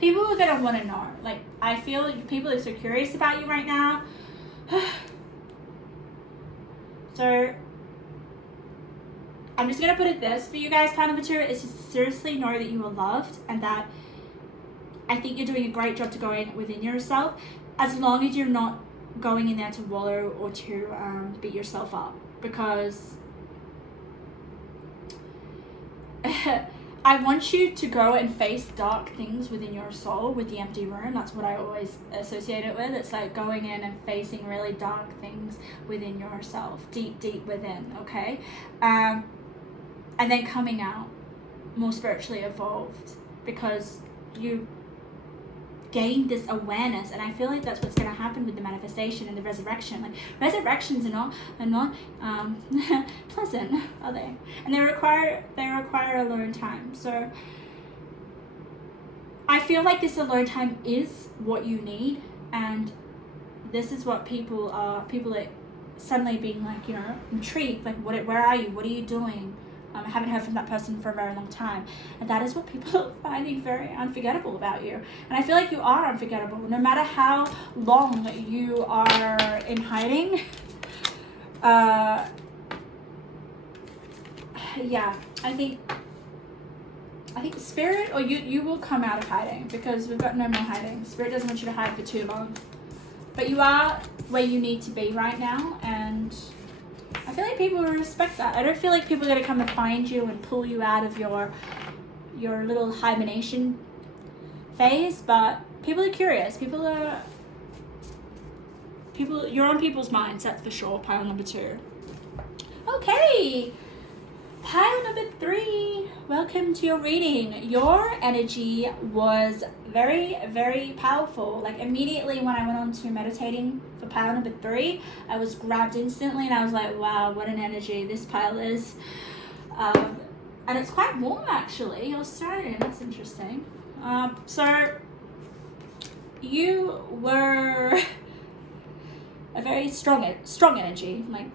People are going to want to know. Like, I feel like people are so curious about you right now. So, I'm just going to put it this for you guys, pile number 2, is just seriously know that you are loved and that I think you're doing a great job to go in within yourself, as long as you're not going in there to wallow or to beat yourself up. Because I want you to go and face dark things within your soul with the empty room. That's what I always associate it with. It's like going in and facing really dark things within yourself, deep, deep within, okay? And then coming out more spiritually evolved because you gain this awareness, and I feel like that's what's going to happen with the manifestation and the resurrection. Like, resurrections are not pleasant, are they? And they require alone time. So I feel like this alone time is what you need, and this is what people are suddenly being like, you know, intrigued, like, where are you, what are you doing? I haven't heard from that person for a very long time. And that is what people are finding very unforgettable about you. And I feel like you are unforgettable. No matter how long you are in hiding. Yeah, I think Spirit, or you will come out of hiding, because we've got no more hiding. Spirit doesn't want you to hide for too long. But you are where you need to be right now, and I feel like people will respect that. I don't feel like people are going to come and find you and pull you out of your little hibernation phase, but people are curious. You're on people's minds, that's for sure. Pile number 2. Okay. Pile number 3. Welcome to your reading. Your energy was very, very powerful. Like, immediately when I went on to meditating for pile number 3, I was grabbed instantly, and I was like, wow, what an energy this pile is. And it's quite warm, actually. You're starting. That's interesting. So you were a very strong energy. Like,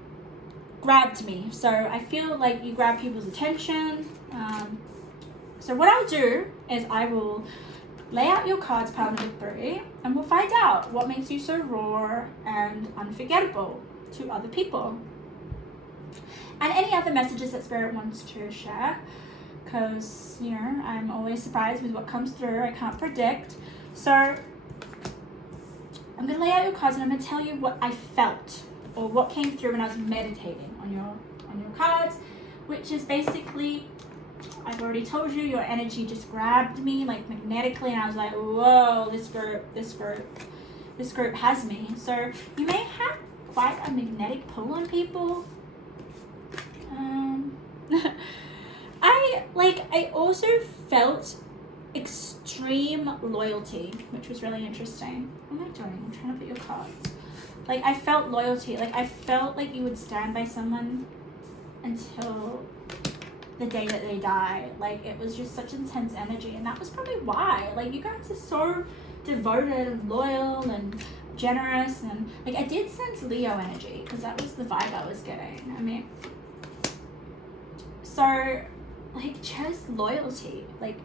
grabbed me. So I feel like you grab people's attention. So what I'll do is I will lay out your cards, pile number 3, and we'll find out what makes you so raw and unforgettable to other people. And any other messages that Spirit wants to share, because, you know, I'm always surprised with what comes through. I can't predict. So I'm going to lay out your cards, and I'm going to tell you what I felt, or what came through when I was meditating on your cards, which is basically, I've already told you, your energy just grabbed me like magnetically, and I was like, whoa, this group has me. So you may have quite a magnetic pull on people. I also felt extreme loyalty, which was really interesting. What am I doing? I'm trying to put your cards. Like, I felt loyalty. Like, I felt like you would stand by someone until the day that they die. Like, it was just such intense energy, and that was probably why. Like, you guys are so devoted and loyal and generous, and like, I did sense Leo energy, because that was the vibe I was getting. I mean, so like, just loyalty, like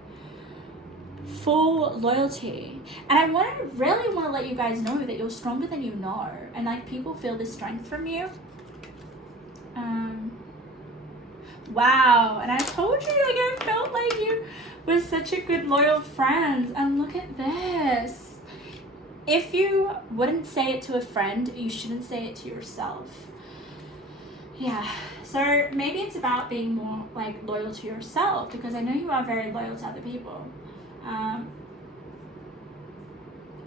full loyalty. And I really want to let you guys know that you're stronger than you know, and like, people feel this strength from you. Wow. And I told you, like, I felt like you were such a good loyal friend. And look at this. If you wouldn't say it to a friend, you shouldn't say it to yourself. Yeah. So maybe it's about being more like loyal to yourself, because I know you are very loyal to other people.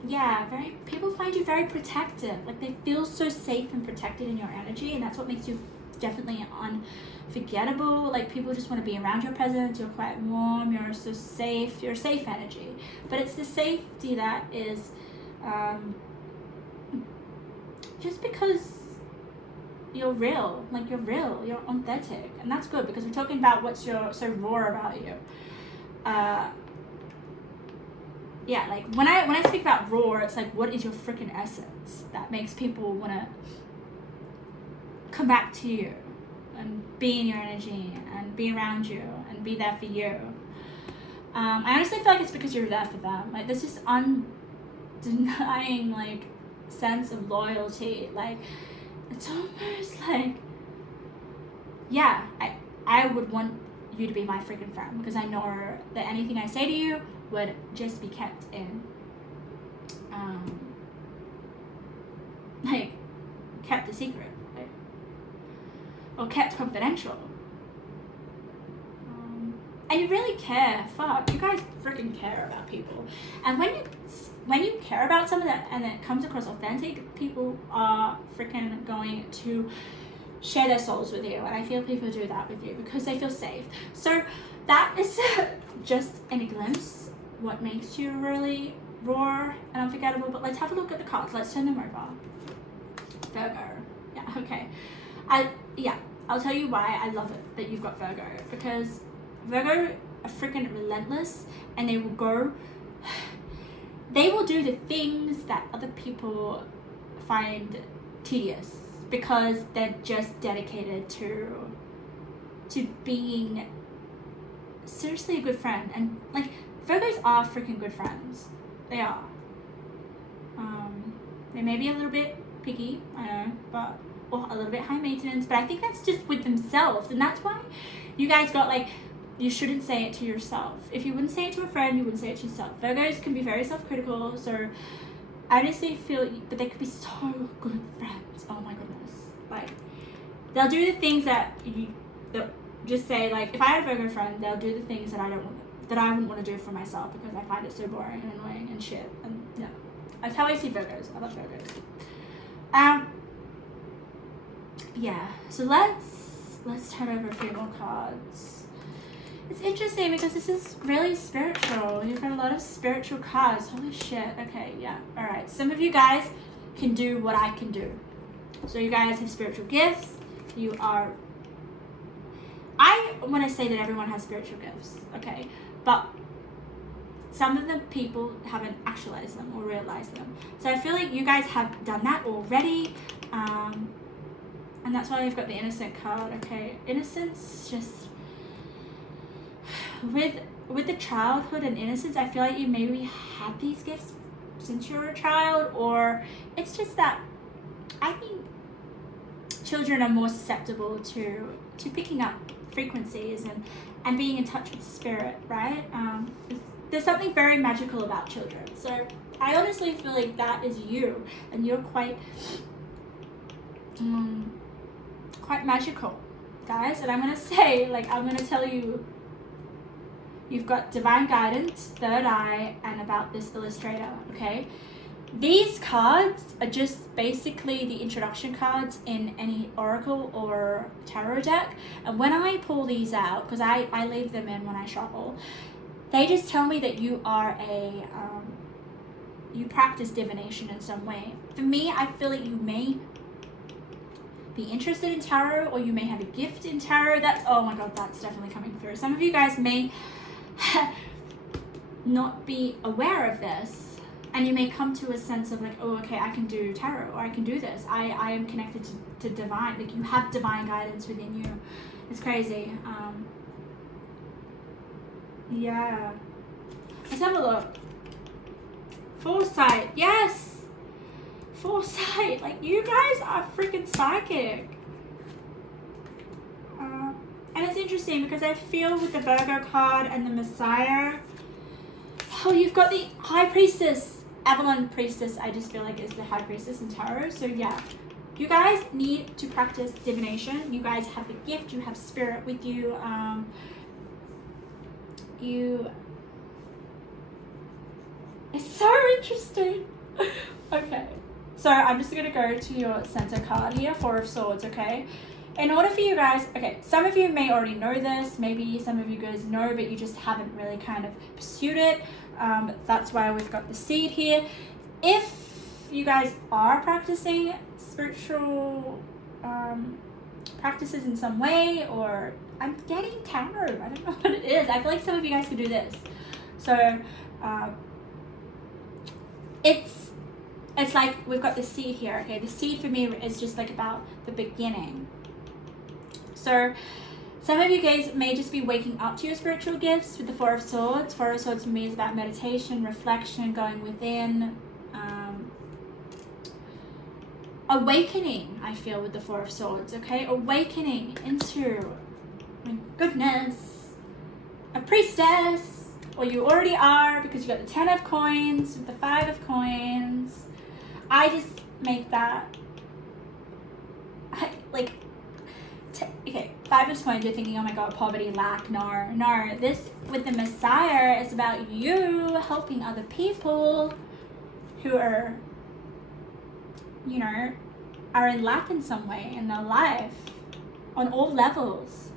Yeah, people find you very protective. Like, they feel so safe and protected in your energy, and that's what makes you definitely unforgettable. Like, people just want to be around your presence. You're quite warm, you're so safe, you're safe energy. But it's the safety that is just because you're real, like you're real, you're authentic, and that's good because we're talking about what's so raw about you. Yeah, like when I speak about raw, it's like, what is your freaking essence that makes people want to come back to you and be in your energy and be around you and be there for you. I honestly feel like it's because you're there for them. Like there's this undenying like sense of loyalty. Like it's almost like, yeah, I would want you to be my freaking friend because I know that anything I say to you would just be kept in like kept a secret, like, or kept confidential. And you really care. Fuck, you guys freaking care about people. And when you care about someone and it comes across authentic, people are freaking going to share their souls with you. And I feel people do that with you because they feel safe. So that is just in a glimpse what makes you really raw and unforgettable. But let's have a look at the cards. Let's turn them over. Virgo. Yeah, okay. I'll tell you why I love it that you've got Virgo. Because Virgo are freaking relentless, and they will do the things that other people find tedious because they're just dedicated to being seriously a good friend. And like Virgos are freaking good friends. They are. They may be a little bit picky, I know, or a little bit high maintenance, but I think that's just with themselves, and that's why you guys got like, you shouldn't say it to yourself. If you wouldn't say it to a friend, you wouldn't say it to yourself. Virgos can be very self-critical, so I honestly feel, but they could be so good friends. Oh my goodness. Like, they'll do the things that just say, like, if I had a Virgo friend, they'll do the things that I wouldn't want to do for myself because I find it so boring and annoying and shit. And yeah, that's how I see Virgos. I love Virgos. Yeah, so let's turn over a few more cards. It's interesting because this is really spiritual. You've got a lot of spiritual cards. Holy shit. Okay, yeah. All right. Some of you guys can do what I can do. So you guys have spiritual gifts. I want to say that everyone has spiritual gifts, okay? But some of the people haven't actualized them or realized them. So I feel like you guys have done that already. And that's why we've got the innocent card, okay? Innocence, just with the childhood and innocence, I feel like you maybe had these gifts since you were a child, or it's just that I think children are more susceptible to picking up frequencies and being in touch with spirit, right? There's something very magical about children. So I honestly feel like that is you, and you're quite magical, guys. And I'm gonna tell you, you've got divine guidance, third eye, and about this illustrator, okay? These cards are just basically the introduction cards in any oracle or tarot deck. And when I pull these out, because I leave them in when I shuffle, they just tell me that you are you practice divination in some way. For me, I feel like you may be interested in tarot, or you may have a gift in tarot. Oh my god, that's definitely coming through. Some of you guys may not be aware of this, and you may come to a sense of like, oh, okay, I can do tarot, or I can do this. I am connected to divine. Like, you have divine guidance within you. It's crazy. Yeah. Let's have a look. Foresight. Yes. Foresight. Like, you guys are freaking psychic. And it's interesting because I feel with the Virgo card and the Messiah, oh, you've got the High Priestess. Avalon Priestess, I just feel like, is the High Priestess in tarot. So yeah, you guys need to practice divination. You guys have the gift. You have spirit with you. It's so interesting. Okay, so I'm just gonna go to your center card here, Four of Swords, okay? In order for you guys, okay, some of you may already know this, maybe some of you guys know, but you just haven't really kind of pursued it. That's why we've got the seed here. If you guys are practicing spiritual practices in some way, or I'm getting tarot. I don't know what it is. I feel like some of you guys could do this. So it's like we've got the seed here. Okay, the seed for me is just like about the beginning. So some of you guys may just be waking up to your spiritual gifts with the Four of Swords. Four of Swords for me is about meditation, reflection, going within, awakening, I feel, with the Four of Swords, okay? Awakening into, my goodness, a priestess, or you already are because you got the 10 of coins with the 5 of coins. I just make that, okay, 5 of coins, you're thinking, oh my god, poverty, lack, no. This, with the Messiah, is about you helping other people who are, you know, are in lack in some way in their life, on all levels,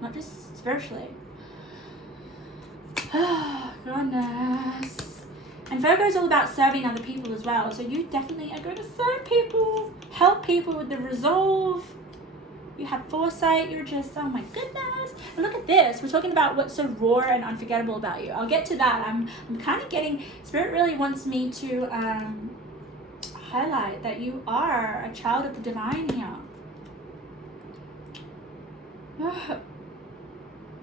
not just spiritually. Oh, goodness. And Virgo is all about serving other people as well, so you definitely are going to serve people, help people with the resolve. You have foresight, you're just, oh my goodness. And look at this, we're talking about what's so raw and unforgettable about you. I'll get to that. I'm kind of getting, Spirit really wants me to highlight that you are a child of the divine here.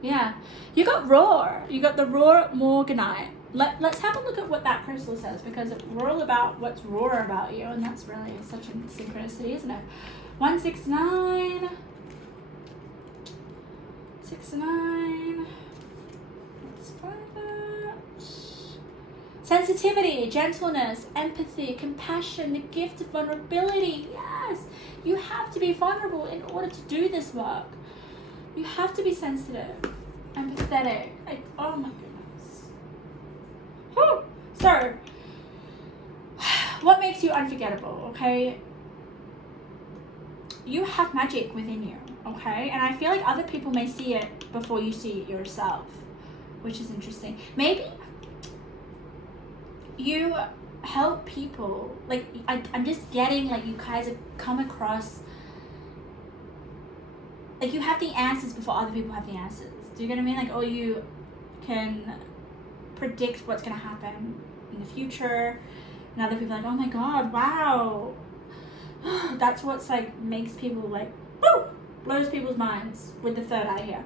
Yeah, you got raw. You got the raw morganite. Let's have a look at what that crystal says, because we're all about what's raw about you, and that's really such a synchronicity, isn't it? 169. 69. Let's find that. Sensitivity, gentleness, empathy, compassion, the gift of vulnerability. Yes, you have to be vulnerable in order to do this work. You have to be sensitive, empathetic. Oh my goodness. Whew. So, what makes you unforgettable, okay? You have magic within you, okay? And I feel like other people may see it before you see it yourself, which is interesting. Maybe you help people, like, I'm just getting, like, you guys have come across, like, you have the answers before other people have the answers. Do you get what I mean? Like, oh, you can predict what's going to happen in the future, and other people are like, oh my god, wow. That's what's, like, makes people, like, woo, blows people's minds with the third eye here.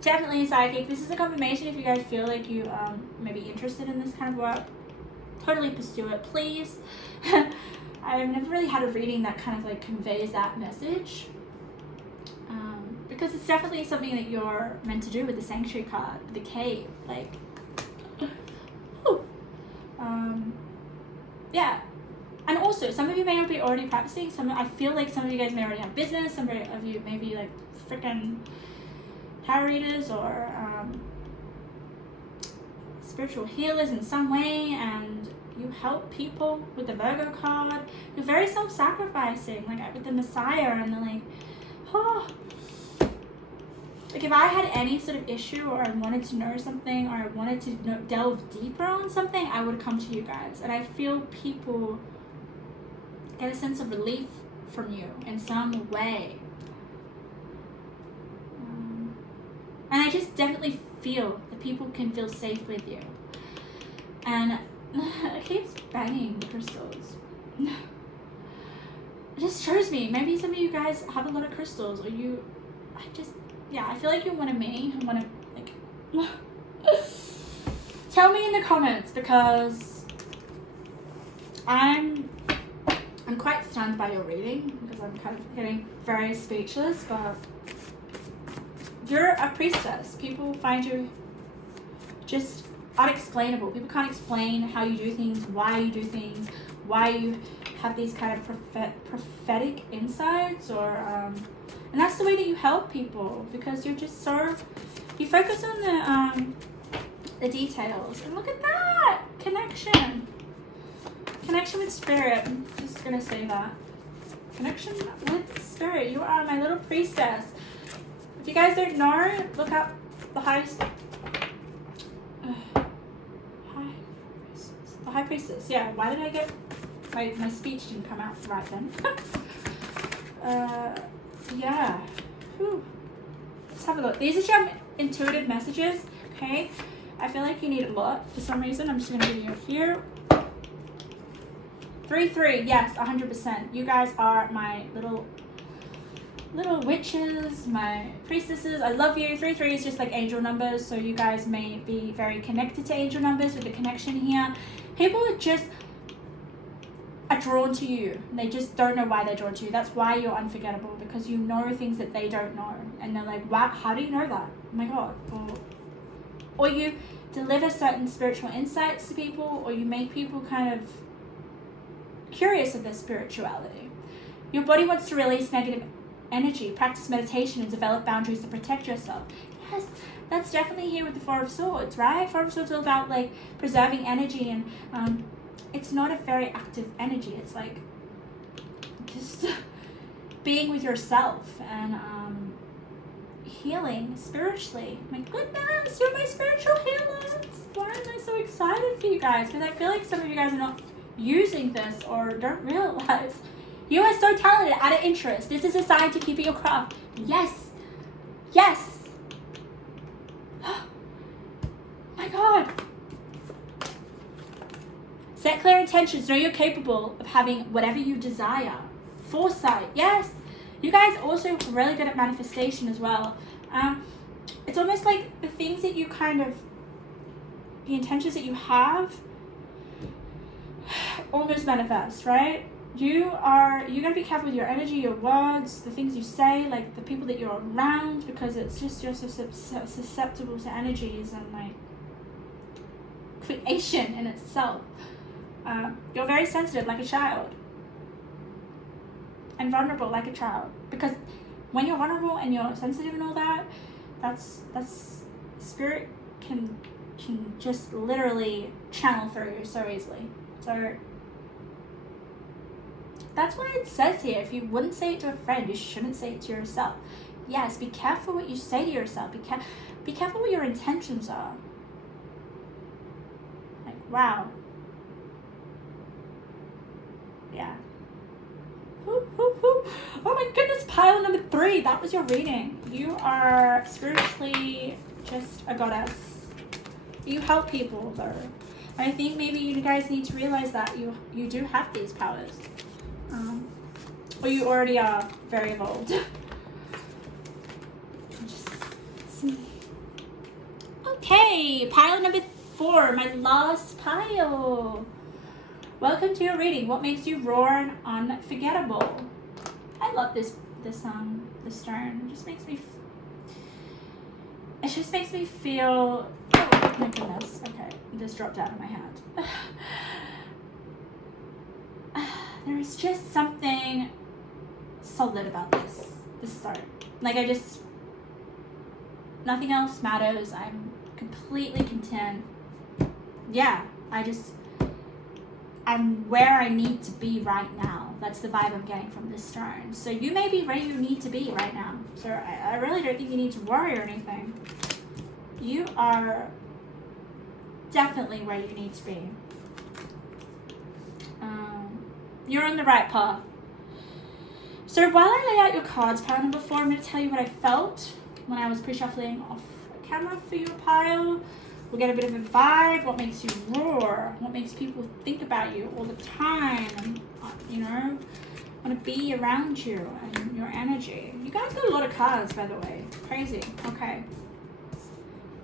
Definitely psychic. This is a confirmation. If you guys feel like you may be interested in this kind of work, totally pursue it, please. I've never really had a reading that kind of, like, conveys that message, because it's definitely something that you're meant to do with the Sanctuary card, the cave, like, yeah. And also, some of you may be already practicing. I feel like some of you guys may already have business. Some of you may be, like, freaking tarot readers or spiritual healers in some way, and you help people with the Virgo card. You're very self-sacrificing, like with the Messiah, and they're like, oh. Like, if I had any sort of issue, or I wanted to know something, or I wanted to delve deeper on something, I would come to you guys. And I feel people get a sense of relief from you in some way. And I just definitely feel that people can feel safe with you. And it keeps banging the crystals. It just shows me, maybe some of you guys have a lot of crystals, or I feel like you're one of me. I want to, like, tell me in the comments, because I'm quite stunned by your reading, because I'm kind of getting very speechless, but you're a priestess. People find you just unexplainable. People can't explain how you do things, why you do things, why you have these kind of prophetic insights, or and that's the way that you help people, because you're just so, you focus on the details. And look at that connection with spirit. I'm just gonna say that connection with spirit. You are my little priestess. If you guys don't know, look up the High Priestess. Yeah, why did I get My speech didn't come out right then. Yeah. Whew. Let's have a look. These are your intuitive messages, okay? I feel like you need a lot for some reason. I'm just going to give you a few. 3-3, yes, 100%. You guys are my little witches, my priestesses. I love you. 3-3 is just like angel numbers, so you guys may be very connected to angel numbers with the connection here. People are drawn to you. They just don't know why they're drawn to you. That's why you're unforgettable, because you know things that they don't know. And they're like, wow, how do you know that? Oh my God. Or you deliver certain spiritual insights to people, or you make people kind of curious of their spirituality. Your body wants to release negative energy, practice meditation, and develop boundaries to protect yourself. Yes, that's definitely here with the Four of Swords, right? Four of Swords is all about like preserving energy, and it's not a very active energy. It's like just being with yourself and healing spiritually. My goodness, you're my spiritual healers. Why am I so excited for you guys? Because I feel like some of you guys are not using this or don't realize. You are so talented, out of interest. This is a sign to keep at your craft. Yes. Yes. My God. Set clear intentions. Know you're capable of having whatever you desire. Foresight. Yes. You guys also really good at manifestation as well. It's almost like the things that you the intentions that you have almost manifest, right? You gotta be careful with your energy, your words, the things you say, like the people that you're around, because it's just you're so susceptible to energies and like creation in itself. You're very sensitive like a child and vulnerable like a child, because when you're vulnerable and you're sensitive and all that, that's spirit can just literally channel through you so easily. So that's why it says here, if you wouldn't say it to a friend, you shouldn't say it to yourself. Yes, be careful what you say to yourself. Be careful what your intentions are. Like, wow. Yeah. Oh my goodness, pile number 3. That was your reading. You are spiritually just a goddess. You help people though. I think maybe you guys need to realize that you do have these powers. Or you already are very evolved. Okay, pile number 4, my last pile. Welcome to your reading. What makes you raw and unforgettable? I love this stone. It just makes me feel. Oh my goodness. Okay, this dropped out of my hand. There's just something solid about this stone. Like nothing else matters. I'm completely content. Yeah, I'm where I need to be right now. That's the vibe I'm getting from this stone. So you may be where you need to be right now. So I really don't think you need to worry or anything. You are definitely where you need to be. You're on the right path. So while I lay out your cards, pile number 4, I'm going to tell you what I felt when I was pre-shuffling off camera for your pile. We'll get a bit of a vibe, what makes you roar, what makes people think about you all the time, and want to be around you and your energy. You guys got a lot of cards, by the way. Crazy. Okay.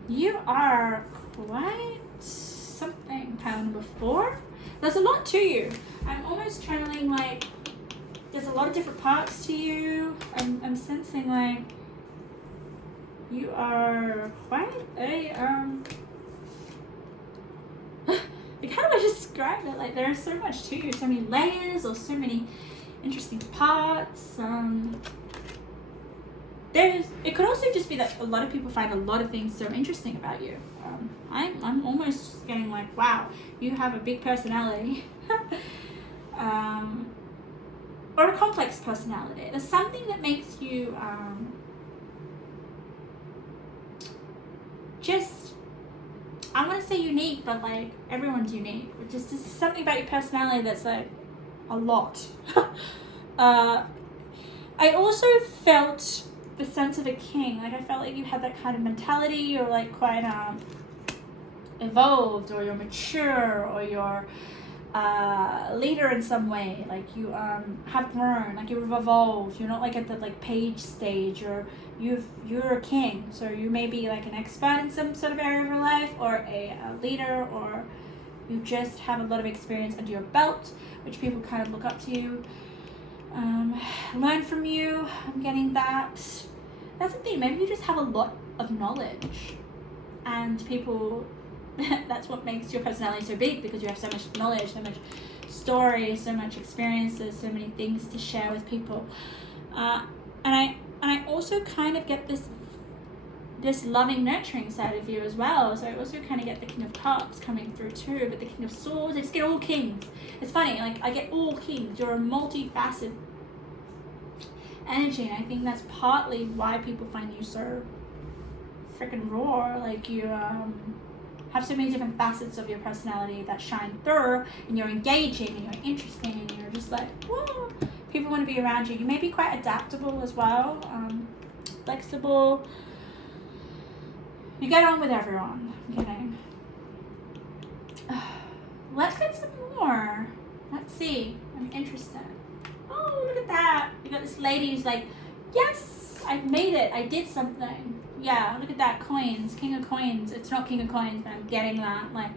You are quite something. Pile number 4. There's a lot to you. I'm almost channeling like there's a lot of different parts to you. I'm sensing like you are quite a like, how do I describe it? Like, there's so much to you, so many layers or so many interesting parts. It could also just be that a lot of people find a lot of things so interesting about you. I'm almost getting like, wow, you have a big personality. Or a complex personality. There's something that makes you just, I want to say unique, but like everyone's unique. Just something about your personality that's like a lot. I also felt the sense of a king. Like I felt like you had that kind of mentality. You're like quite evolved, or you're mature, or you're leader in some way. Like you have grown, like you've evolved. You're not like at the like page stage, or you're a king. So you may be like an expert in some sort of area of your life, or a leader, or you just have a lot of experience under your belt, which people kind of look up to you, learn from you. I'm getting that. That's the thing. Maybe you just have a lot of knowledge, and people. That's what makes your personality so big, because you have so much knowledge, so much story, so much experiences, so many things to share with people. And I also kind of get this loving, nurturing side of you as well. So I also kind of get the King of Cups coming through too, but the King of Swords, I just get all kings. It's funny, like I get all kings. You're a multifaceted energy, and I think that's partly why people find you so freaking raw. Like you have so many different facets of your personality that shine through, and you're engaging, and you're interesting, and you're just like, whoa. People want to be around you. You may be quite adaptable as well, flexible. You get on with everyone. I'm kidding. Let's get some more. Let's see. I'm interested. Oh, look at that. You got this lady who's like, yes, I made it. I did something. Yeah, look at that. Coins. King of coins. It's not King of coins, but I'm getting that. Like,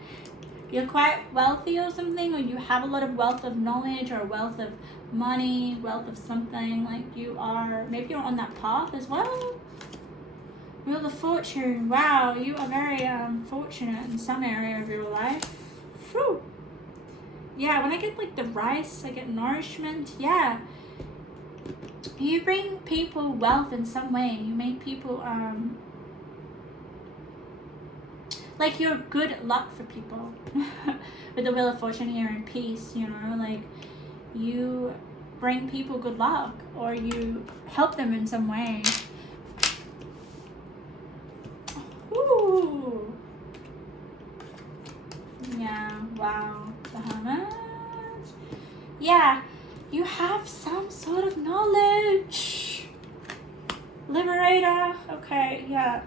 you're quite wealthy or something, or you have a lot of wealth of knowledge, or wealth of money, wealth of something. Like you are, maybe you're on that path as well. Wheel of Fortune. Wow, you are very fortunate in some area of your life. Whew. Yeah, when I get like the rice, I get nourishment. Yeah. You bring people wealth in some way. You make people like you're good luck for people. With the Wheel of Fortune here in peace, you know, like you bring people good luck, or you help them in some way. Ooh. Yeah, wow. The Hermit. Yeah, you have some sort of knowledge. Liberator. Okay, yeah.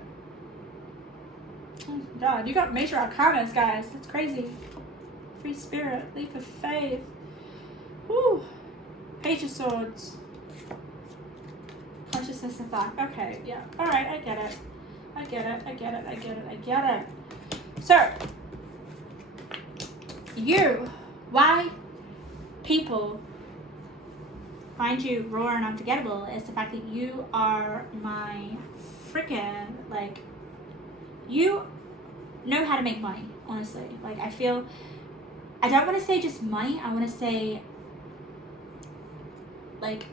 Oh God, you got major arcanas, guys. That's crazy. Free spirit, leap of faith. Woo. Page of Swords. Consciousness of thought. Okay, yeah. Alright, I get it. I get it. I get it. I get it. I get it. So, why people find you raw and unforgettable is the fact that you are my freaking, like, you know how to make money, honestly. Like, I feel, I don't want to say just money, I want to say, like,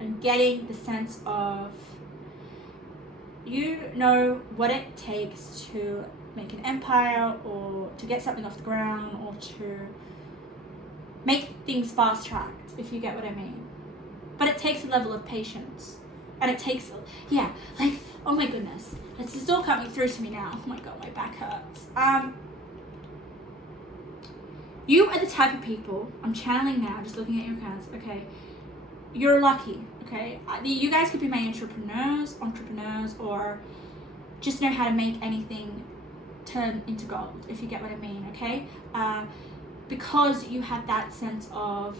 I'm getting the sense of, you know what it takes to make an empire, or to get something off the ground, or to make things fast-tracked, if you get what I mean. But it takes a level of patience. And it takes, yeah, like, oh my goodness. This is all coming through to me now. Oh my God, my back hurts. You are the type of people, I'm channeling now, just looking at your cards, okay? You're lucky, okay? You guys could be my entrepreneurs, or just know how to make anything turn into gold, if you get what I mean, okay? Because you have that sense of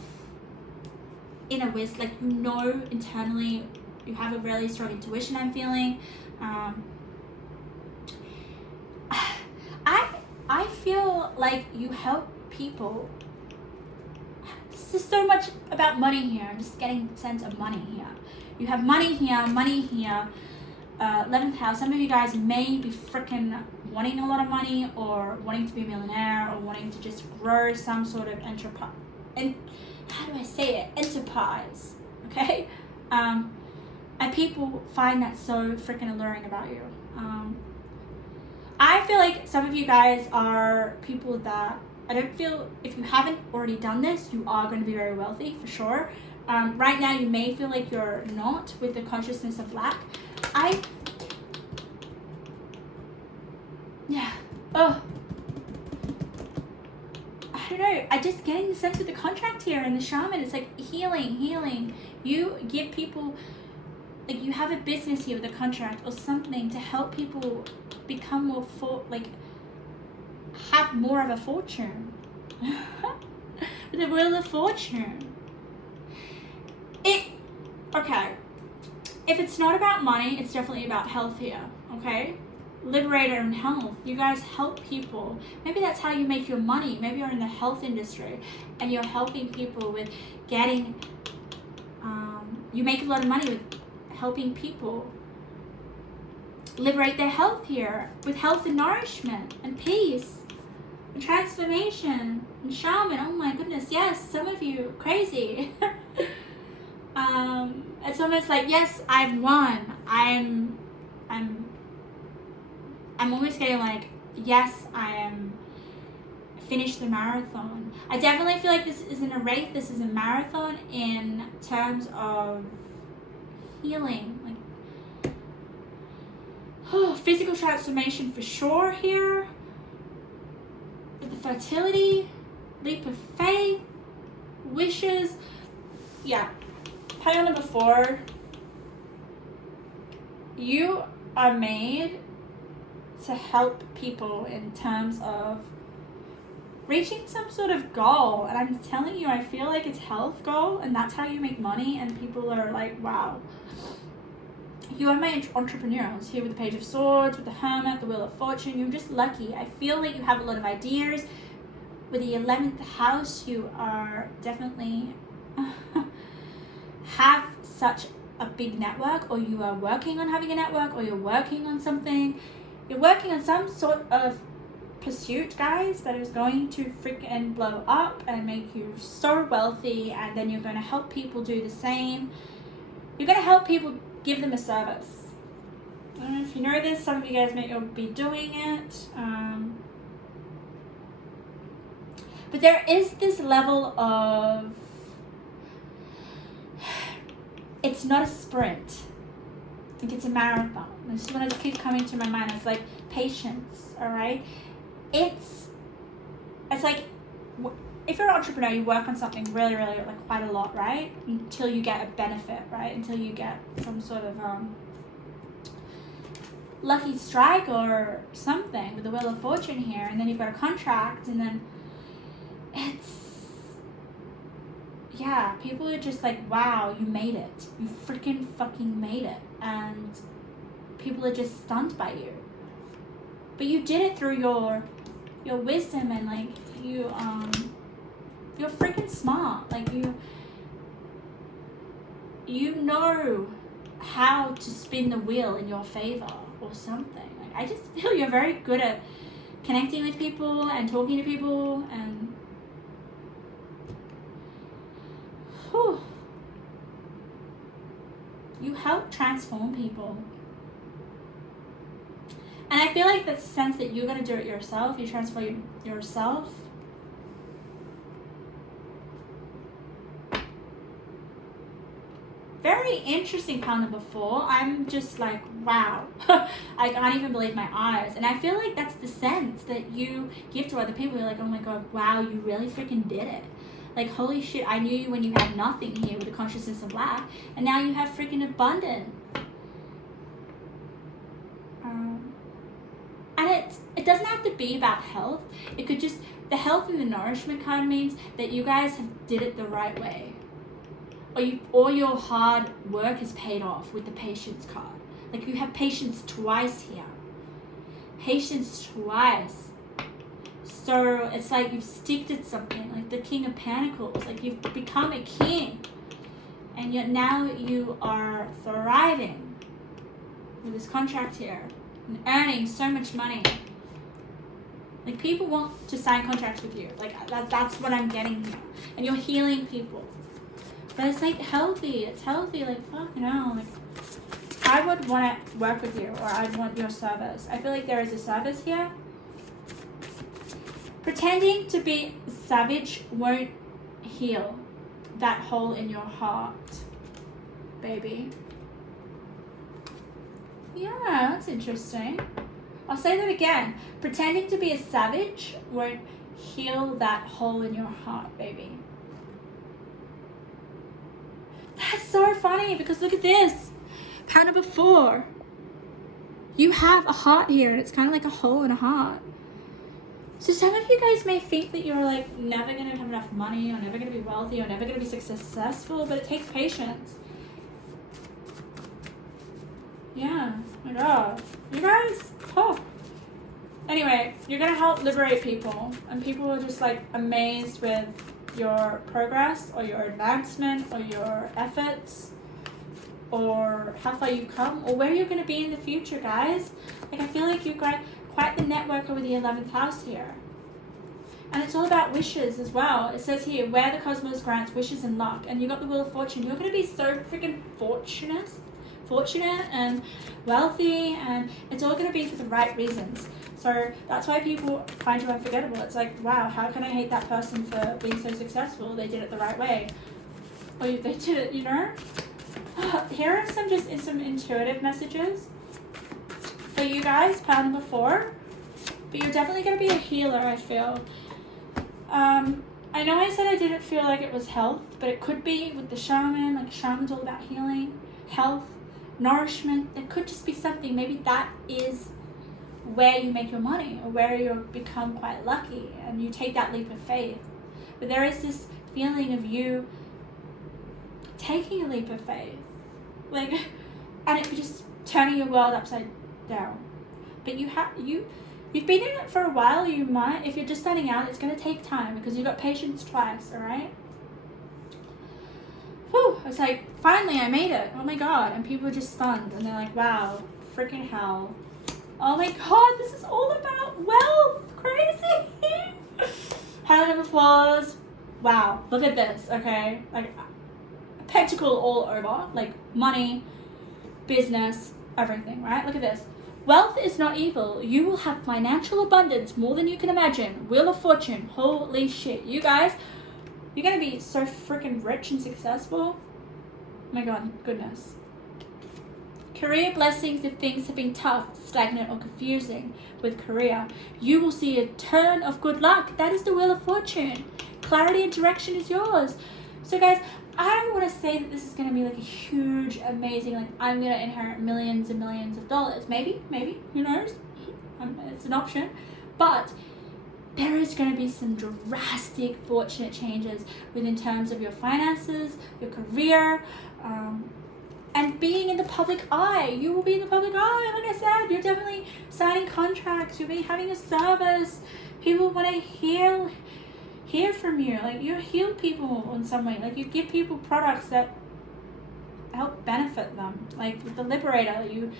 inner wisdom, like you know internally, you have a really strong intuition, I'm feeling. I feel like you help people. This is so much about money here. I'm just getting a sense of money here. You have money here, 11th house. Some of you guys may be freaking wanting a lot of money, or wanting to be a millionaire, or wanting to just grow some sort of enterprise. And how do I say it? Enterprise, okay? And people find that so freaking alluring about you. I feel like some of you guys are people that, I don't feel, if you haven't already done this, you are going to be very wealthy for sure. Right now you may feel like you're not, with the consciousness of lack. I don't know, I just getting the sense with the contract here and the shaman, it's like healing. You give people, like you have a business here with a contract or something to help people become more have more of a fortune. The Wheel of Fortune. Okay. If it's not about money, it's definitely about health here, okay? Liberator and health. You guys help people. Maybe that's how you make your money. Maybe you're in the health industry and you're helping people with getting, you make a lot of money with helping people liberate their health here with health and nourishment and peace and transformation and shaman. Oh my goodness, yes, some of you crazy. It's almost like, yes, I've won. I'm almost getting like, yes, I am finished the marathon. I definitely feel like this isn't a race, this is a marathon in terms of healing, like physical transformation for sure here. With the fertility, leap of faith, wishes. Yeah. Pile number 4. You are made to help people in terms of reaching some sort of goal. And I'm telling you, I feel like it's health goal, and that's how you make money. And people are like, wow. You are my entrepreneurs here with the Page of Swords, with the Hermit, the Wheel of Fortune. You're just lucky. I feel like you have a lot of ideas. With the 11th house, you are definitely have such a big network, or you are working on having a network, or you're working on something. You're working on some sort of pursuit, guys, that is going to freaking blow up and make you so wealthy, and then you're going to help people do the same. You're going to help people, give them a service. I don't know if you know this, some of you guys may be doing it. But there is this level of, it's not a sprint. I think it's a marathon. This is what it keeps coming to my mind. It's like patience, all right? It's like, if you're an entrepreneur, you work on something really, like quite a lot, right? Until you get a benefit, right? Until you get some sort of lucky strike or something with the Wheel of Fortune here. And then you've got a contract, and then yeah, people are just like, wow, you made it. You freaking fucking made it. And people are just stunned by you. But you did it through your wisdom, and like you're freaking smart. Like you know how to spin the wheel in your favor or something. Like, I just feel you're very good at connecting with people and talking to people, and you help transform people. And I feel like that's the sense that you're going to do it yourself. You transform yourself. Very interesting pile number 4. I'm just like, wow. I can't even believe my eyes. And I feel like that's the sense that you give to other people. You're like, oh my god, wow, you really freaking did it. Like, holy shit, I knew you when you had nothing here with the consciousness of lack, and now you have freaking abundance. And it doesn't have to be about health. It could just, the health and the nourishment card means that you guys did it the right way. Or your hard work is paid off with the patience card. Like, you have patience twice here. Patience twice. So it's like you've sticked at something, like the King of Pentacles, like you've become a king, and yet now you are thriving with this contract here and earning so much money. Like, people want to sign contracts with you. Like, that's what I'm getting here. And you're healing people. But it's like healthy. It's healthy. Like, fuck, you know, like, I would want to work with you, or I'd want your service. I feel like there is a service here. Pretending to be savage won't heal that hole in your heart, baby. Yeah, that's interesting. I'll say that again. Pretending to be a savage won't heal that hole in your heart, baby. That's so funny because look at this. Pile number 4. You have a heart here and it's kind of like a hole in a heart. So some of you guys may think that you're like never going to have enough money or never going to be wealthy or never going to be successful, but it takes patience. Yeah, my God. You guys, oh. Anyway, you're going to help liberate people, and people are just like amazed with your progress or your advancement or your efforts or how far you've come or where you're going to be in the future, guys. Like, I feel like you've got quite the networker with the 11th house here. And it's all about wishes as well. It says here, where the cosmos grants wishes and luck. And you got the Wheel of Fortune. You're going to be so freaking fortunate and wealthy, and it's all going to be for the right reasons. So that's why people find you unforgettable. It's like, wow, how can I hate that person for being so successful? They did it the right way. Or they did it, you know? Here are some intuitive messages for you guys, pile number 4. But you're definitely going to be a healer, I feel. I know I said I didn't feel like it was health, but it could be with the shaman. Like, shaman's all about healing, health, nourishment. It could just be something. Maybe that is where you make your money or where you become quite lucky and you take that leap of faith. But there is this feeling of you taking a leap of faith, like, and it just turning your world upside down. But you've been in it for a while. You might, if you're just starting out, it's going to take time because you've got patience twice. All right. Whew, it's like, finally I made it. Oh my God. And people are just stunned and they're like, wow, freaking hell. Oh my God, this is all about wealth. Crazy. Hand of applause. Wow, look at this, okay? Like, a pentacle all over, like money, business, everything, right? Look at this. Wealth is not evil. You will have financial abundance more than you can imagine. Wheel of Fortune. Holy shit. You guys, you're going to be so freaking rich and successful. Oh my God, goodness. Career blessings if things have been tough, stagnant, or confusing with career. You will see a turn of good luck. That is the Wheel of Fortune. Clarity and direction is yours. So guys, I want to say that this is going to be like a huge, amazing, like I'm going to inherit millions and millions of dollars. Maybe, who knows? It's an option. But there is going to be some drastic fortunate changes within terms of your finances, your career, and being in the public eye. You will be in the public eye. Like I said, you're definitely signing contracts. You'll be having a service. People want to hear from you. Like, you heal people in some way. Like, you give people products that help benefit them. Like with the Liberator, you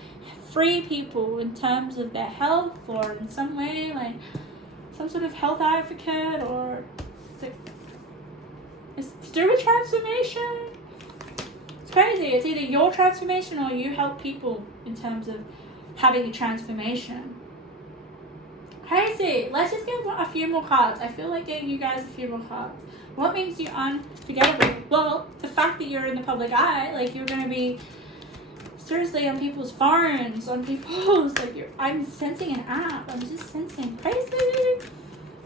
free people in terms of their health or in some way, like some sort of health advocate, or it's to do with transformation. It's crazy. It's either your transformation or you help people in terms of having a transformation. Crazy. Let's just get a few more cards. I feel like getting you guys a few more cards. What makes you unforgettable? Well, the fact that you're in the public eye, like you're going to be seriously on people's phones, on people's, like I'm sensing an app. I'm just sensing crazy.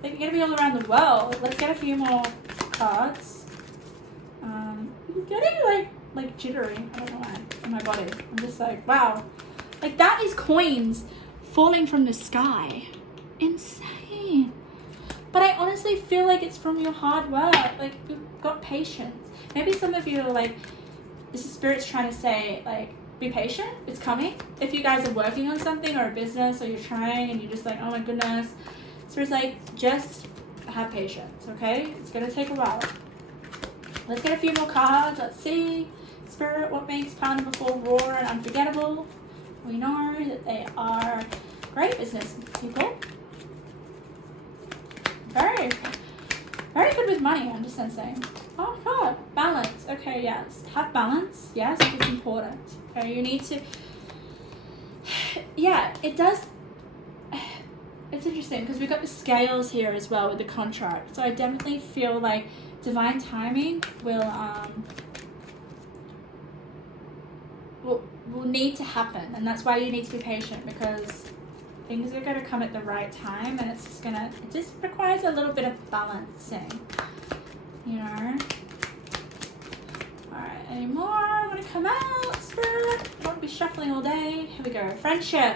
Like you're going to be all around the world. Let's get a few more cards. I'm getting like jittery. I don't know why in my body. I'm just like, wow. Like that is coins falling from the sky. Insane. But I honestly feel like it's from your hard work. Like you've got patience. Maybe some of you are like, this is Spirit's trying to say, like, be patient. It's coming. If you guys are working on something or a business or you're trying and you're just like, oh my goodness. Spirit's like, just have patience, okay? It's going to take a while. Let's get a few more cards. Let's see. Spirit, what makes pile number 4 roar and unforgettable? We know that they are great business people. Very, very good with money, I'm just sensing. Oh God, balance. Okay, yes. Have balance. Yes, it's important. Okay, you need to. Yeah, it does. It's interesting because we've got the scales here as well with the contract. So I definitely feel like divine timing will need to happen, and that's why you need to be patient, because Things are going to come at the right time, and it just requires a little bit of balancing, you know. All right, any more want to come out, Spirit? I don't want to be shuffling all day. Here we go. Friendship.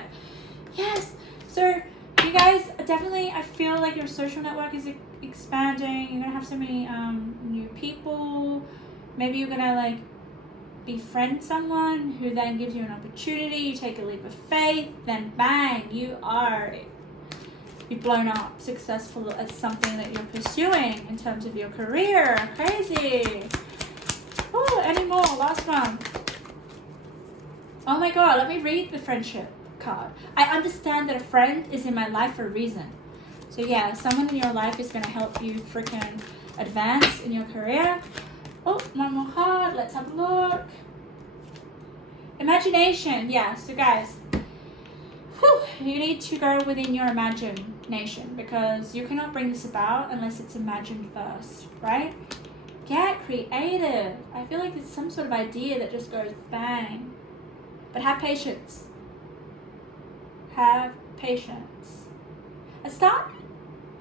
Yes. So you guys definitely, I feel like your social network is expanding. You're going to have so many new people. Maybe you're going to like befriend someone who then gives you an opportunity. You take a leap of faith, then bang, you've blown up, successful at something that you're pursuing in terms of your career. Crazy. Oh, any more? Last one. Oh my God, let me read the friendship card. I understand that a friend is in my life for a reason. So yeah, someone in your life is going to help you freaking advance in your career. Oh, one more card. Let's have a look. Imagination. Yeah, so guys, you need to go within your imagination because you cannot bring this about unless it's imagined first, right? Get creative. I feel like it's some sort of idea that just goes bang. But have patience. Have patience. And start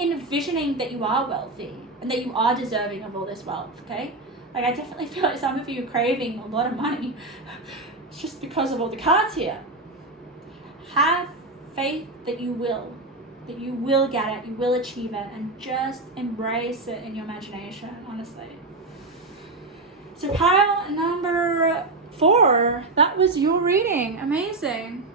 envisioning that you are wealthy and that you are deserving of all this wealth, okay? Like, I definitely feel like some of you are craving a lot of money. It's just because of all the cards here. Have faith that you will get it, you will achieve it, and just embrace it in your imagination, honestly. So pile number 4, that was your reading. Amazing.